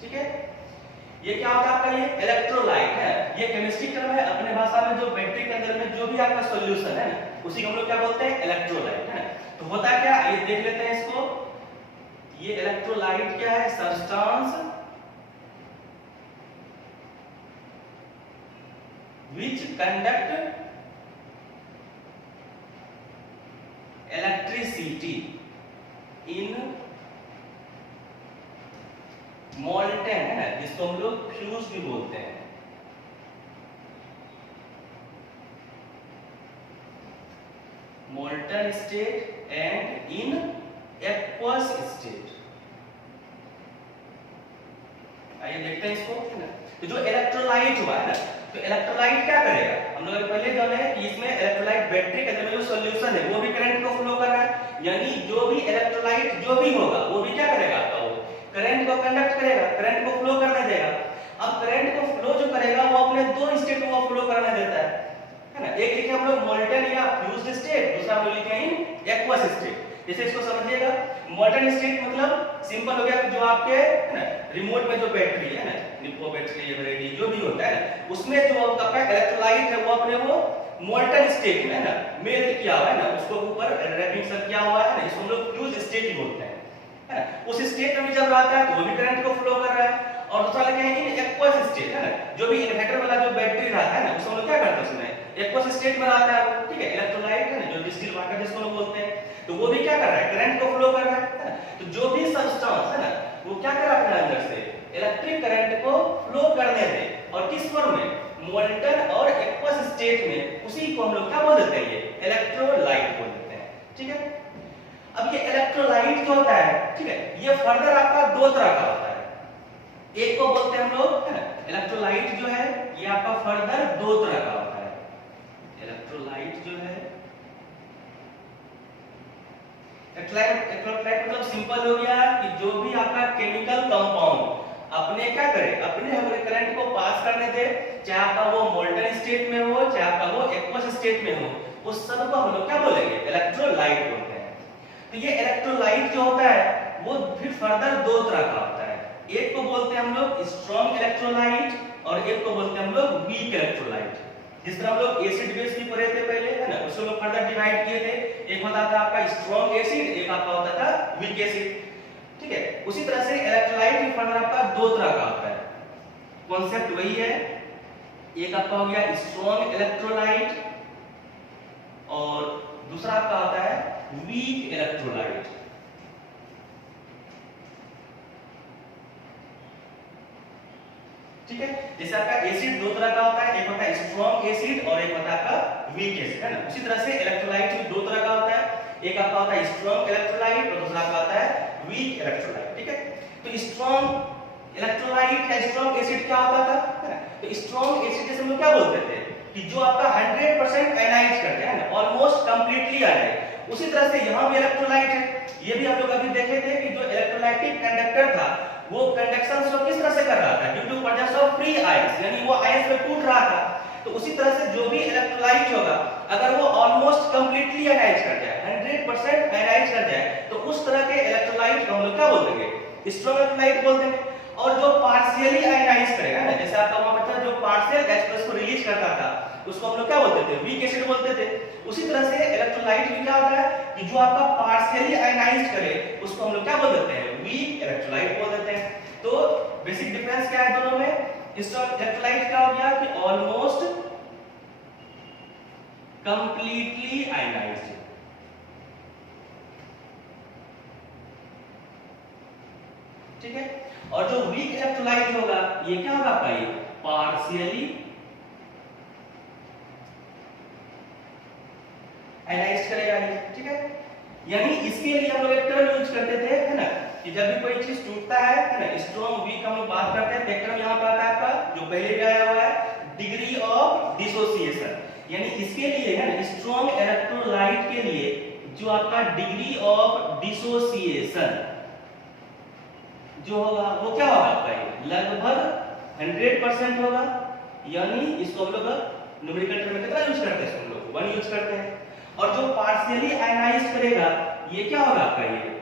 ठीक है, ये क्या होता है आपका, ये इलेक्ट्रोलाइट है, ये केमिस्ट्री टर्म है। अपने भाषा में जो बैटरी के अंदर में जो भी आपका सॉल्यूशन है ना, उसी को हम लोग क्या बोलते हैं, इलेक्ट्रोलाइट है। तो होता क्या, ये देख लेते हैं इसको। ये इलेक्ट्रोलाइट क्या है, substance which conduct electricity in molten, है ना, जिसको हम लोग फ्यूज भी बोलते हैं। molten state and in aqueous state। आइए देखते हैं इसको, है ना। तो जो इलेक्ट्रोलाइट हुआ है ना, तो इलेक्ट्रोलाइट क्या करेगा, हम लोग पहले जाने हैं कि इसमें इलेक्ट्रोलाइट बैटरी के अंदर में जो सॉल्यूशन है वो भी करंट को फ्लो कर रहा है, यानी जो भी इलेक्ट्रोलाइट जो भी होगा वो भी क्या करेगा आपका, वो करंट को कंडक्ट करेगा, करंट को फ्लो करने देगा। अब करंट को फ्लो जो करेगा वो अपने दो स्टेट में वो फ्लो करने देता है ना। एक लिखे हम लोग मोल्टन या फ्यूज्ड स्टेट, दूसरा हम लोग लिखे इन एक्वस स्टेट। जैसे इसको समझिएगा, मोल्टन स्टेट मतलब सिंपल हो गया कि जो आपके है ना रिमोट में जो बैटरी है ना, निप्पो बैटरी एवरेडी जो भी होता है ना, उसमें जो आपका इलेक्ट्रोलाइट है वो अपने वो मोल्टन स्टेट में है ना मेल्ट किया हुआ है ना, उसको ऊपर रैपिंग सब किया हुआ है ना, इसको हम लोग फ्यूज स्टेट ही बोलते हैं, है ना। उस स्टेट में भी जब रहता है तो वो भी करंट को फ्लो कर रहा है। और दूसरा लिखे हैं इन एक्वस स्टेट, है ना, जो भी इन्वर्टर वाला जो बैटरी रहता है ना, उसको हम लोग क्या करते हैं, उसमें एक्वस स्टेट में रहता है वो, ठीक है, इलेक्ट्रोलाइट है ना, जो डिस्टिल वाटर जिसको लोग बोलते हैं, तो वो भी क्या कर रहा है, करंट को फ्लो कर रहा है ना। तो जो भी सब्सटेंस है ना वो क्या कर रहा है अपने अंदर से इलेक्ट्रिक करंट को फ्लो करने दे, और किस फॉर्म में, मोल्टन और एक्वस स्टेट में, उसी को हम लोग क्या बोल देते हैं, ये इलेक्ट्रोलाइट बोल देते हैं। ठीक है, अब ये इलेक्ट्रोलाइट जो होता है, ठीक है, ये फर्दर आपका दो तरह का होता है। एक को बोलते हैं हम लोग, है ना, इलेक्ट्रोलाइट जो है ये आपका फर्दर दो तरह का होता है। इलेक्ट्रोलाइट जो है, इलेक्ट्रोलाइट मतलब सिंपल हो गया कि जो भी आपका केमिकल कंपाउंड अपने क्या करे, अपने करंट को पास करने दे, चाहे आपका वो मोल्टन स्टेट में हो, चाहे आपका वो एक्वस स्टेट में हो, उस सब को हम लोग क्या बोलेंगे, इलेक्ट्रोलाइट बोलते हैं। तो ये इलेक्ट्रोलाइट जो होता है वो फिर फर्दर दो तरह का होता है। एक को बोलते हैं हम लोग स्ट्रॉन्ग इलेक्ट्रोलाइट और एक को बोलते हैं हम लोग वीक इलेक्ट्रोलाइट। जिस तरह हम लोग एसिड बेस भी पढ़े थे पहले, है ना, उसको लोग फर्दर डिवाइड किए थे, एक होता था आपका स्ट्रॉन्ग एसिड, एक आपका होता था वीक एसिड। ठीक है, उसी तरह से इलेक्ट्रोलाइट भी फर्दर आपका दो तरह का होता है, कॉन्सेप्ट वही है। एक आपका हो गया स्ट्रॉन्ग इलेक्ट्रोलाइट और दूसरा आपका होता है वीक इलेक्ट्रोलाइट। ठीक है, जैसे आपका एसिड दो तरह का होता है, एक होता है स्ट्रॉन्ग एसिड और एक होता है आपका वीक एसिड, है ना। उसी तरह से इलेक्ट्रोलाइट भी दो तरह का होता है, एक आपका होता है स्ट्रॉन्ग इलेक्ट्रोलाइट और दूसरा आपका होता है वीक इलेक्ट्रोलाइट। ठीक है, तो स्ट्रॉन्ग इलेक्ट्रोलाइट या स्ट्रॉन्ग एसिड क्या होता था, है ना, तो स्ट्रॉन्ग एसिड जैसे हम लोग क्या बोलते थे कि जो आपका 100% आयनाइज करते हैं ना, ऑलमोस्ट कंप्लीटली आयनाइज। उसी तरह से यहाँ भी इलेक्ट्रोलाइट है, ये भी हम लोग अभी देखे थे कि जो इलेक्ट्रोलाइटिक कंडक्टर था वो कंडक्शन को किस तरह से कर रहा था, due to presence of free ions, यानी वो आयंस में टूट रहा था। तो उसी तरह से जो भी इलेक्ट्रोलाइट होगा अगर वो ऑलमोस्ट कंप्लीटली आयनाइज कर जाए, 100% आयनाइज कर जाए, तो उस तरह के इलेक्ट्रोलाइट को हम लोग क्या बोल देंगे, स्ट्रॉन्ग इलेक्ट्रोलाइट बोल देंगे। और जो पार्शियली आयनाइज करेगा ना, जैसे आपका वहां पर था जो पार्शियल H+ को रिलीज करता था, उसको हम लोग क्या बोलते थे, वीक एसिड बोलते थे। उसी तरह से इलेक्ट्रोलाइट भी क्या होता है कि जो आपका पार्शियली आयनाइज करे उसको हम लोग क्या बोल देते हैं, वीक इलेक्ट्रोलाइट बोल देते हैं। तो बेसिक डिफरेंस क्या है दोनों में, स्ट्रॉन्ग इलेक्ट्रोलाइट क्या हो गया कि ऑलमोस्ट कंप्लीटली आयनाइज्ड, ठीक है। और जो वीक इलेक्ट्रोलाइट होगा ये क्या होगा आपका, ये पार्शियली आयनाइज करेगा ये, ठीक है। यानी इसके लिए हम लोग एक टर्म यूज करते थे, है ना, कि जब भी कोई चीज टूटता है ना, स्ट्रॉन्ग वीक हम लोग बात करते हैं, एक टर्म यहां पर आता है आपका जो पहले भी आया हुआ है, डिग्री ऑफ डिसोसिएशन। यानी इसके लिए है ना, स्ट्रॉन्ग इलेक्ट्रोलाइट के लिए जो आपका डिग्री ऑफ डिसोसिएशन जो होगा वो क्या होगा आपका, ये लगभग 100% होगा, यानी इसको हम लोग न्यूमेरिकल टर्म में कितना यूज करते हैं, हम लोग 1 यूज करते हैं। और जो पार्शियली आयनाइज करेगा ये क्या होगा आपका, ये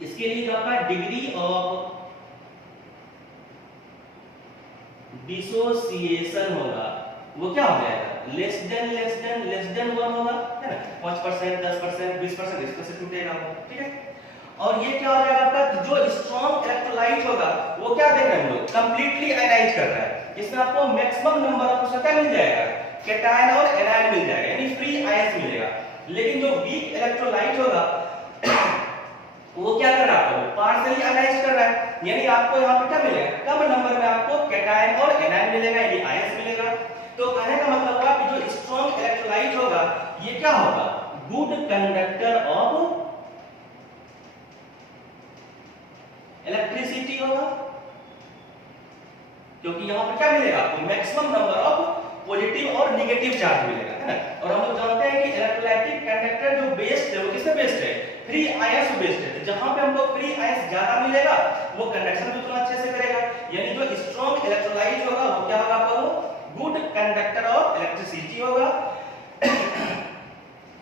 इसके लिए जो आपका डिग्री ऑफ डिसोसिएशन होगा वो क्या हो जाएगा, लेस देन 1 होगा, है ना, 5%, 10%, 20% इसमें से टूटेगा वो, ठीक है। और ये क्या हो जाएगा आपका, जो स्ट्रॉन्ग इलेक्ट्रोलाइट होगा वो क्या देख रहे हैं हम लोग, कंप्लीटली आयनाइज कर रहा है, इसमें आपको मैक्सिमम नंबर ऑफ उसका क्या मिल जाएगा, कैटायन और एनायन मिल जाएगा, यानी फ्री आयंस मिलेगा। लेकिन जो वीक इलेक्ट्रोलाइट होगा वो क्या कर रहा है, पार्शियली आयनाइज कर रहा है, यानी आपको यहाँ पे क्या मिलेगा, कम नंबर में आपको कैटायन और एनायन मिलेगा, यानी आयंस मिलेगा। तो कहने का मतलब हुआ कि जो स्ट्रॉन्ग इलेक्ट्रोलाइट होगा ये क्या होगा, गुड कंडक्टर ऑफ इलेक्ट्रिसिटी होगा, क्योंकि यहाँ पे क्या मिलेगा आपको, मैक्सिमम नंबर ऑफ पॉजिटिव और नेगेटिव चार्ज मिलेगा, है ना। और हम लोग जानते हैं कि इलेक्ट्रोलाइटिक कंडक्टर जो बेस्ड है वो किससे बेस्ड है, फ्री आयंस बेस्ड है। जहां पे हमको फ्री आयंस ज्यादा मिलेगा वो कंडक्शन भी उतना अच्छे से करेगा, यानी जो स्ट्रॉन्ग इलेक्ट्रोलाइट होगा वो क्या होगा आपका, वो गुड कंडक्टर ऑफ इलेक्ट्रिसिटी होगा।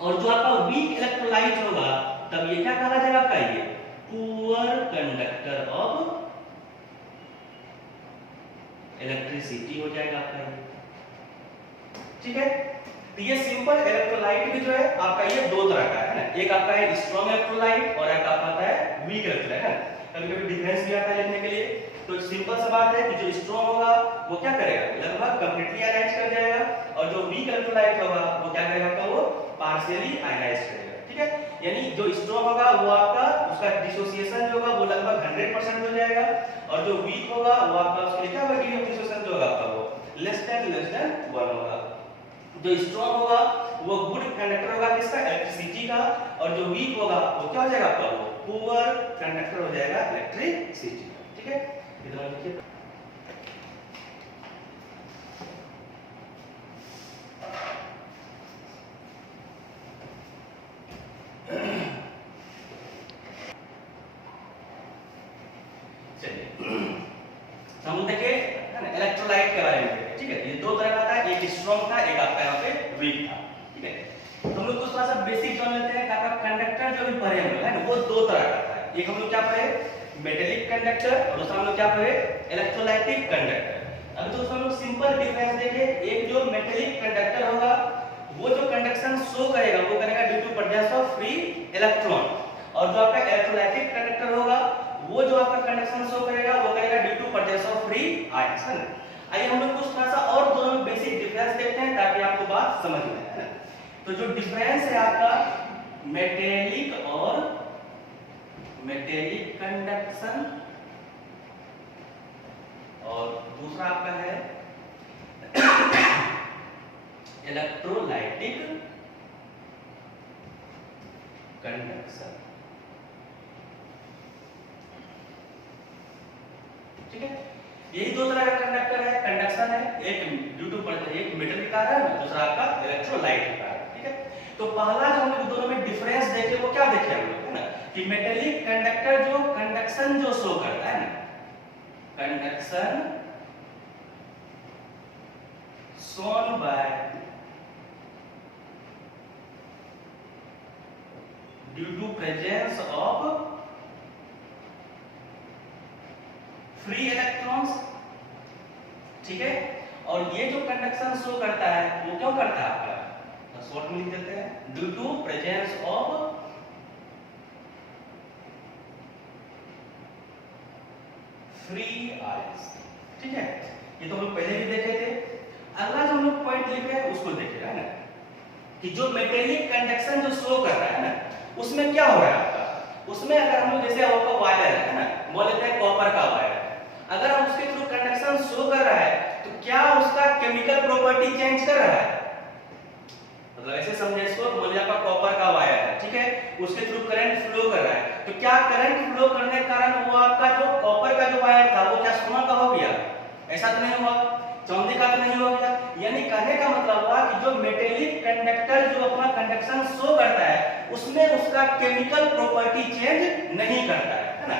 और जो आपका वीक इलेक्ट्रोलाइट होगा तब ये क्या कहा जाएगा आपका, ये पुअर कंडक्टर ऑफ इलेक्ट्रिसिटी हो जाएगा आपका, ठीक है। तो ये सिंपल इलेक्ट्रोलाइट भी जो है आपका ये दो तरह का है ना, एक आपका है स्ट्रॉन्ग इलेक्ट्रोलाइट और एक आपका आता है वीक इलेक्ट्रोलाइट, है ना। कभी-कभी डिफरेंस भी आता है लिखने के लिए। तो सिंपल सा बात है कि जो स्ट्रॉन्ग होगा वो क्या करेगा, लगभग कंप्लीटली आयनाइज कर जाएगा, और जो वीक इलेक्ट्रोलाइट होगा वो क्या करेगा आपका, वो पार्शियली आयनाइज करेगा, ठीक है। यानी जो स्ट्रॉन्ग होगा वो आपका उसका डिसोसिएशन जो होगा वो लगभग 100% हो जाएगा, और जो वीक होगा वो आपका उसके लिए क्या होगा, डिग्री ऑफ डिसोसिएशन जो होगा आपका वो लेस देन 1 होगा। जो स्ट्रॉन्ग होगा वो गुड कंडक्टर होगा किसका, इलेक्ट्रिसिटी का, और जो वीक होगा वो क्या हो जाएगा आपका, वो पुअर कंडक्टर हो जाएगा इलेक्ट्रिसिटी, ठीक है। इधर देखिए हम देखिए है ना इलेक्ट्रोलाइट के बारे में, ठीक है। ये दो तरह का था, एक स्ट्रॉन्ग था, एक आपका यहाँ पे वीक था, ठीक है। तो हम लोग कुछ थोड़ा सा बेसिक जान लेते हैं कि आपका कंडक्टर जो भी पढ़े हम लोग है ना वो दो तरह का था, एक हम लोग क्या पढ़े मेटेलिक कंडक्टर और दूसरा हम लोग क्या पढ़े इलेक्ट्रोलाइटिक कंडक्टर। अब तो हम लोग सिंपल डिफरेंस देखें, एक जो मेटेलिक कंडक्टर होगा वो जो कंडक्शन शो करेगा वो करेगा due to presence of free electron, और जो आपका इलेक्ट्रोलाइटिक कंडक्टर होगा वो जो आपका कंडक्शन शो करेगा वो करेगा due to presence of free ions, है ना। आइए हम लोग कुछ थोड़ा सा और दोनों में बेसिक डिफरेंस देखते हैं ताकि आपको बात समझ में आए, है ना। तो जो डिफरेंस है आपका मेटेलिक और मेटेलिक कंडक्शन, और दूसरा आपका है इलेक्ट्रोलाइटिक कंडक्शन, ठीक है। यही दो तरह का कंडक्टर है, कंडक्शन है, एक ड्यू टू एक मेटल का है, दूसरा आपका इलेक्ट्रोलाइट का है, ठीक है। तो पहला जो हम लोग दोनों में डिफरेंस देखे वो क्या देखे हम लोग, है ना, कि मेटेलिक कंडक्टर जो कंडक्शन जो शो करता है ना, conduction shown by due to presence of free electrons, ठीक है। और ये जो कंडक्शन शो करता है वो क्यों करता है आपका, शॉर्ट में लिख देते हैं due to presence of free ions, ठीक है। ये तो हम लोग पहले भी देखे थे। अगला जो हम लोग पॉइंट लिख रहे हैं उसको देखिएगा, है ना, कि जो मेटेलिक कंडक्शन जो शो कर रहा है ना उसमें क्या हो रहा है आपका, उसमें अगर हम लोग जैसे आपका वायर है ना, मान लेते हैं कॉपर का वायर, अगर हम उसके थ्रू कंडक्शन शो कर रहा है तो क्या उसका केमिकल प्रॉपर्टी चेंज कर रहा है, मतलब ऐसे समझे इसको, मान लीजिए आपका कॉपर का वायर है, ठीक है, उसके थ्रू करंट फ्लो कर रहा है, तो क्या करंट फ्लो करने के कारण वो आपका जो कॉपर का जो वायर था वो क्या सोना का हो गया, ऐसा तो नहीं हुआ, चांदी का तो नहीं हो गया। यानी कहने का मतलब हुआ कि जो मेटेलिक कंडक्टर जो अपना कंडक्शन शो करता है उसमें उसका केमिकल प्रॉपर्टी चेंज नहीं करता है ना।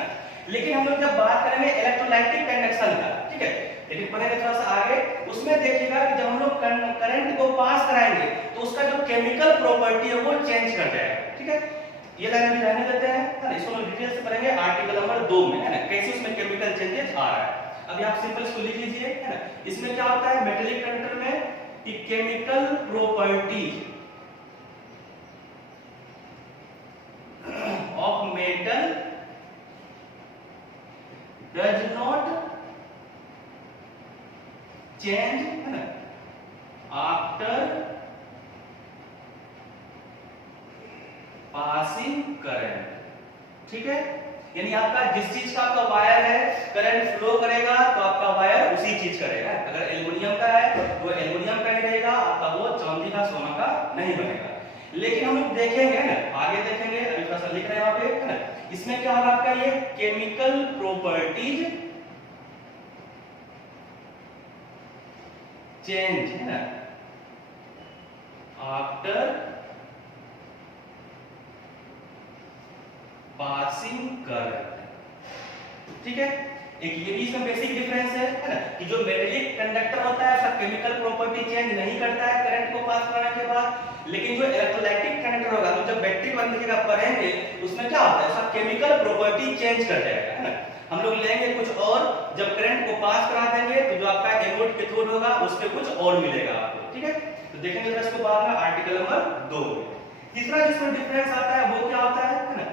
लेकिन हम लोग जब बात करेंगे इलेक्ट्रोलाइटिक कंडक्शन का, ठीक है, लेकिन पढ़ेंगे थोड़ा सा आगे, उसमें देखिएगा कि जब हम लोग करंट को पास कराएंगे तो उसका जो केमिकल प्रॉपर्टी है वो चेंज कर जाएगा, ठीक है। ये लाइन अभी रहने देते हैं, है ना, इसको हम डिटेल से पढ़ेंगे आर्टिकल नंबर 2 में, है ना, कैसे उसमें केमिकल चेंजेस आ रहा है। अभी आप सिंपल इसको लिख लीजिए, है ना। इसमें क्या होता है मेटेलिक कंडक्टर में कि chemical properties of metal does not change, है ना, आफ्टर पासिंग करंट, ठीक है। यानी आपका जिस चीज का आपका वायर है करंट फ्लो करेगा तो आपका वायर उसी चीज करेगा। अगर एल्युमिनियम का है तो एल्युमिनियम का ही रहेगा, आपका वो चांदी का सोना का नहीं बनेगा। लेकिन हम लोग देखेंगे ना, आगे देखेंगे, अभी थोड़ा सा लिख रहे हैं वहां पे, है ना, इसमें क्या होगा आपका ये केमिकल प्रॉपर्टीज चेंज, है ना, आफ्टर पासिंग करंट, ठीक है। एक ये भी इसमें बेसिक डिफरेंस है ना, कि जो मेटेलिक कंडक्टर होता है उसका केमिकल प्रॉपर्टी चेंज नहीं करता है करंट को पास कराने के बाद, लेकिन जो इलेक्ट्रोलाइटिक कंडक्टर होगा तो जब बैटरी को अंदर की तरफ पढ़ेंगे उसमें क्या होता है उसका केमिकल प्रॉपर्टी चेंज कर जाएगा, है ना। हम लोग लेंगे कुछ और, जब करंट को पास करा देंगे तो जो आपका एनोड कैथोड होगा उस पे कुछ और मिलेगा आपको, ठीक है। तो देखेंगे इसको बाद में आर्टिकल नंबर 2 में। तीसरा जिसमें डिफरेंस आता है वो क्या होता है ना,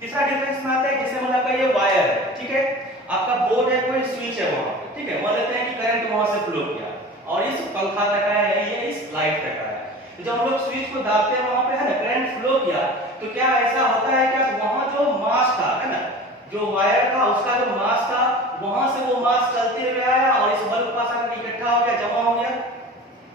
तीसरा डिफरेंस में आता है जैसे मतलब आपका ये वायर है, ठीक है, आपका बोर्ड है, कोई स्विच है वहां पे, ठीक है, मान लेते हैं कि करंट वहां से फ्लो किया और इस पंखा तक आया है, ये इस लाइट तक आया। तो जब हम लोग स्विच को डालते हैं वहां पे, है ना, करंट फ्लो किया तो क्या ऐसा होता है क्या वहां जो मास था, है ना, जो वायर था उसका जो मास था वहां से वो मास चलते हुए आया और इस बल्ब के पास आकर इकट्ठा हो गया, जमा हो गया?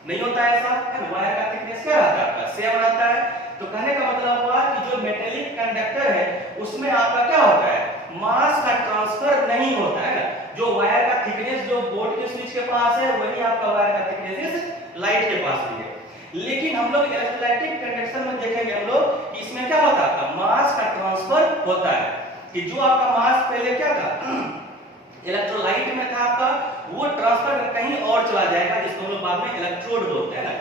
नहीं होता ऐसा, है ना। वायर का थिकनेस क्या रहता है आपका सेम रहता है। तो कहने का मतलब हुआ कि जो मेटेलिक कंडक्टर है उसमें आपका क्या होता है मास का ट्रांसफर नहीं होता है ना। जो वायर का थिकनेस जो बोर्ड के स्विच के पास है वही आपका वायर का थिकनेस इस लाइट के पास भी है। लेकिन हम लोग इलेक्ट्रोलाइटिक कंडक्शन में देखेंगे हम लोग कि इसमें क्या होता है मास का ट्रांसफर होता है, कि जो आपका मास पहले क्या था इलेक्ट्रोलाइट में था आपका, वो ट्रांसफर कहीं और चला जाएगा जिसको हम लोग बाद में इलेक्ट्रोड बोलते हैं ना।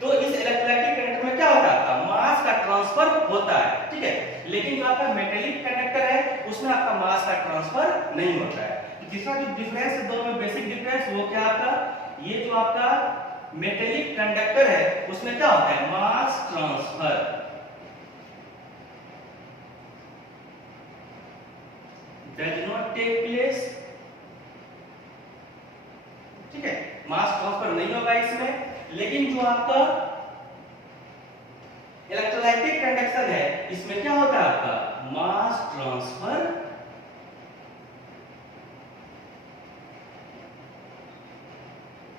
तो इस इलेक्ट्रोलाइटिक कंडक्टर में क्या होता है मास का ट्रांसफर होता है, ठीक है। लेकिन जो आपका मेटेलिक कंडक्टर है उसमें आपका मास का ट्रांसफर नहीं होता है। तो तीसरा जो डिफरेंस है दोनों में बेसिक डिफरेंस वो क्या आपका ये जो आपका मेटेलिक कंडक्टर है उसमें क्या होता है mass transfer does not take place, ठीक है, मास ट्रांसफर नहीं होगा इसमें। लेकिन जो आपका इलेक्ट्रोलाइटिक कंडक्शन है इसमें क्या होता है आपका मास ट्रांसफर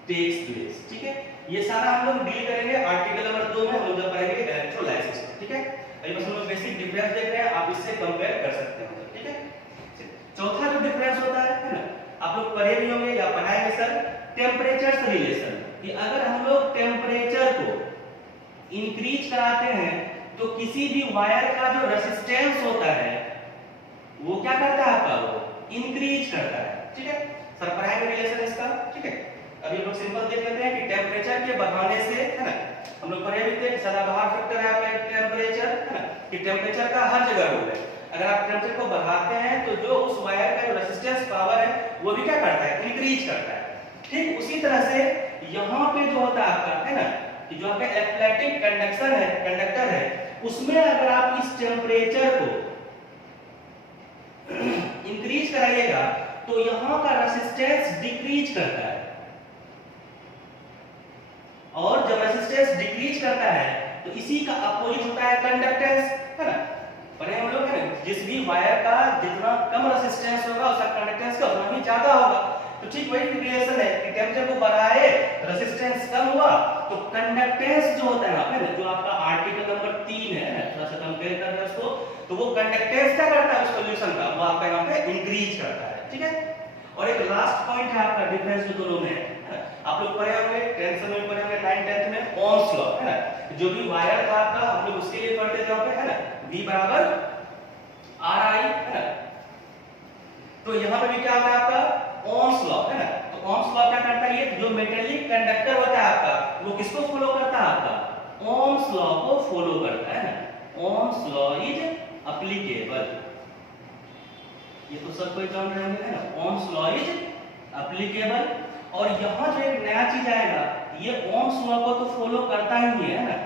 टेक्स प्लेस, ठीक है। ये सारा हम लोग डील करेंगे आर्टिकल नंबर 2 में, हम लोग जब पढ़ेंगे इलेक्ट्रोलाइसिस, ठीक है। अभी बस हम लोग बेसिक डिफरेंस देख रहे हैं, आप इससे कंपेयर कर सकते हैं, ठीक है। चौथा जो डिफरेंस होता है ना, आप लोग पढ़े भी होंगे या पढ़ाएंगे सर, टेम्परेचर से रिलेशन, कि अगर हम लोग टेम्परेचर को इंक्रीज कराते हैं तो किसी भी वायर का जो रेजिस्टेंस होता है वो क्या करता है आपका वो इंक्रीज करता है, ठीक है। सर पढ़ाएंगे रिलेशन इसका, ठीक है। अभी हम लोग सिंपल देख लेते हैं कि टेम्परेचर के बढ़ाने से, है ना, हम लोग पढ़े भी थे सदाबहार फैक्टर है आपका टेम्परेचर, है ना, कि टेम्परेचर का हर जगह रोल है। अगर आप टेम्परेचर को बढ़ाते हैं तो जो उस वायर का जो रेजिस्टेंस पावर है वो भी क्या करता है इंक्रीज करता है। ठीक उसी तरह से यहाँ पे जो होता है आपका, है ना, कि जो आपका इलेक्ट्रोलाइटिक कंडक्शन है कंडक्टर है उसमें अगर आप इस टेम्परेचर को इंक्रीज कराइएगा तो यहाँ का रेजिस्टेंस डिक्रीज करता है, और जब रेजिस्टेंस डिक्रीज करता है तो इसी का अपोजिट होता है कंडक्टेंस, है ना। पर हम लोग है जिस भी वायर का जितना कम रेजिस्टेंस होगा उसका कंडक्टेंस का उतना ही ज्यादा होगा। तो ठीक वही रिलेशन है कि टेम्परेचर को बढ़ाए रेजिस्टेंस कम हुआ तो कंडक्टेंस जो होता है वहां पे जो आपका आर्टिकल नंबर 3 है, थोड़ा सा कंपेयर कर रहे हैं उसको, तो वो कंडक्टेंस क्या करता है उस सॉल्यूशन का वो आपका यहाँ पे इंक्रीज करता है, ठीक है। और एक लास्ट पॉइंट है आपका डिफरेंस जो दोनों में है, आप लोग पढ़े होंगे 10th में पढ़े होंगे 9th 10th में ओम्स लॉ, है ना। जो भी वायर था आपका हम लोग उसके लिए पढ़ते थे वहां पे, है ना, V बराबर RI, है ना। तो यहाँ पे भी क्या होता है आपका ओम्स लॉ, है ना। तो ओम्स लॉ क्या करता है, ये जो मेटेलिक कंडक्टर होता है आपका वो किसको फॉलो करता है, आपका ओम्स लॉ को फॉलो करता है ना। ओम्स लॉ इज एप्लीकेबल, ये तो सब कोई जान रहे होंगे, है ना। Ohm's law is applicable. और यहाँ जो एक नया चीज आएगा, ये ओम्स लॉ को तो फॉलो करता ही है ना,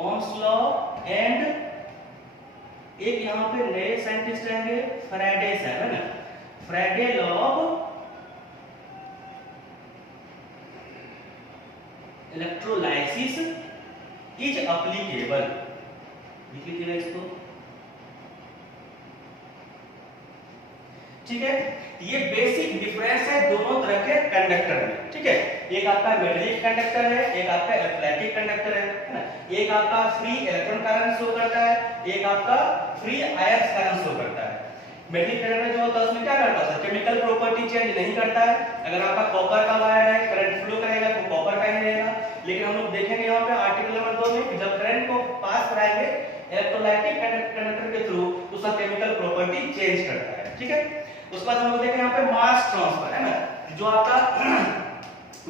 ओम्स लॉ। एंड एक यहाँ पे नए साइंटिस्ट रहेंगे फैराडे साहब, है ना। Faraday law of electrolysis is applicable, लिख लीजिएगा इसको, ठीक है। ये बेसिक डिफरेंस है दोनों तरह के कंडक्टर में, ठीक है। एक आपका मेटेलिक कंडक्टर है, एक आपका इलेक्ट्रोलाइटिक कंडक्टर है ना। एक आपका फ्री इलेक्ट्रॉन करंट शो करता है, एक आपका फ्री आयंस करंट शो करता है। मेटेलिक कंडक्टर जो होता है उसमें क्या करता है, केमिकल प्रॉपर्टी चेंज नहीं करता है। अगर आपका कॉपर का वायर है, करंट फ्लो करेगा तो कॉपर का ही रहेगा। लेकिन हम लोग देखेंगे यहाँ पे आर्टिकल नंबर 2 में जब करंट को पास कराएंगे इलेक्ट्रोलाइटिक कंडक्टर के थ्रू तो उसका केमिकल प्रॉपर्टी चेंज करता है, ठीक है। उसके बाद हम लोग देखें यहाँ पे मास ट्रांसफर, है ना। जो आपका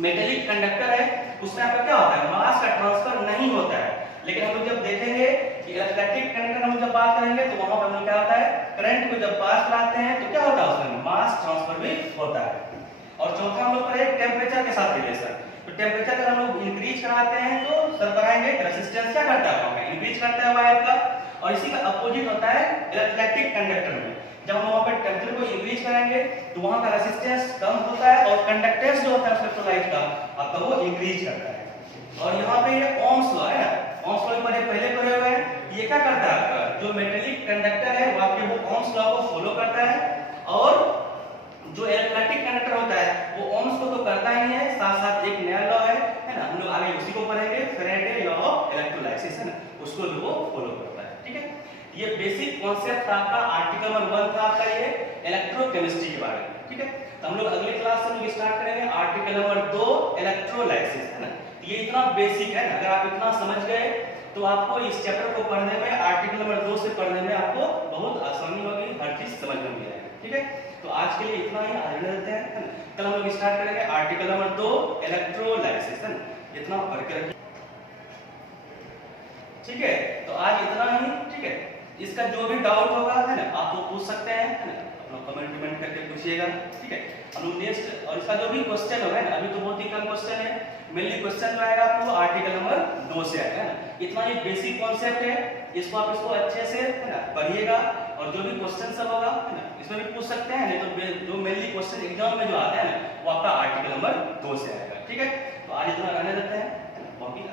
मेटेलिक कंडक्टर है उसमें आपका क्या होता है, मास का ट्रांसफर नहीं होता है। लेकिन हम लोग जब देखेंगे कि इलेक्ट्रोलाइटिक कंडक्टर हम जब बात करेंगे तो वहां पर हम लोग क्या होता है, करंट को जब पास कराते हैं तो क्या होता है, उसमें मास ट्रांसफर भी होता है। और चौथा हम लोग करें टेम्परेचर के साथ रिलेशन। तो टेम्परेचर अगर हम लोग इंक्रीज कराते हैं तो सर कराएंगे रेजिस्टेंस क्या करता है, इंक्रीज करता है वायर का। और इसी का अपोजिट होता है इलेक्ट्रोलाइटिक कंडक्टर में, जब हम वहां पर टेम्परेचर को इंक्रीज करेंगे तो वहां का रेजिस्टेंस कम होता है और कंडक्टेंस जो होता है इलेक्ट्रोलाइट का आपका वो इंक्रीज करता है। और यहाँ पे ये ओम्स लॉ है ना, ओम्स लॉ पहले पढ़े हुए हैं। ये क्या करता है, आपका जो मेटेलिक कंडक्टर है वो आपके वो ओम्स लॉ को फॉलो करता है। और जो इलेक्ट्रोलाइटिक कंडक्टर होता है वो ओम्स को तो करता ही है, साथ साथ एक नया लॉ है ना। हम लोग आगे उसी को पढ़ेंगे, फैराडे लॉ ऑफ इलेक्ट्रोलाइसिस, है ना, उसको भी वो फॉलो करता है, ठीक है। ये बेसिक कॉन्सेप्ट आपका आर्टिकल नंबर 1 था आपका ये इलेक्ट्रोकेमिस्ट्री के बारे में, ठीक है। तो हम लोग अगले क्लास से हम स्टार्ट करेंगे आर्टिकल नंबर 2 इलेक्ट्रोलाइसिस, है ना। ये इतना बेसिक है ना, अगर आप इतना समझ गए तो आपको इस चैप्टर को पढ़ने में, आर्टिकल नंबर 2 से पढ़ने में आपको बहुत आसानी होगी, हर चीज समझ में भी आएगी, ठीक है। तो आज के लिए इतना ही, आगे बढ़ते हैं, है ना। कल हम लोग स्टार्ट करेंगे आर्टिकल नंबर 2 इलेक्ट्रोलाइसिस, है ना। इतना पढ़ के रखिए, ठीक है। तो आज इतना ही, ठीक है। इसका जो भी डाउट होगा, है ना, आप वो पूछ सकते हैं, है ना, अपना कमेंट करके पूछिएगा, ठीक है। हम लोग नेक्स्ट, और इसका जो भी क्वेश्चन होगा ना, अभी तो बहुत ही कम क्वेश्चन है, मेनली क्वेश्चन जो आएगा आपको आर्टिकल नंबर 2 से आएगा, है ना। इतना ही बेसिक कॉन्सेप्ट है, इसको आप इसको अच्छे से, है ना, पढ़िएगा। और जो भी क्वेश्चन सब होगा, है ना, इसमें भी पूछ सकते हैं, नहीं तो जो मेनली क्वेश्चन एग्जाम में जो आता है ना वो आपका आर्टिकल नंबर 2 से आएगा, ठीक है। तो आज इतना रहने देते हैं, बाकी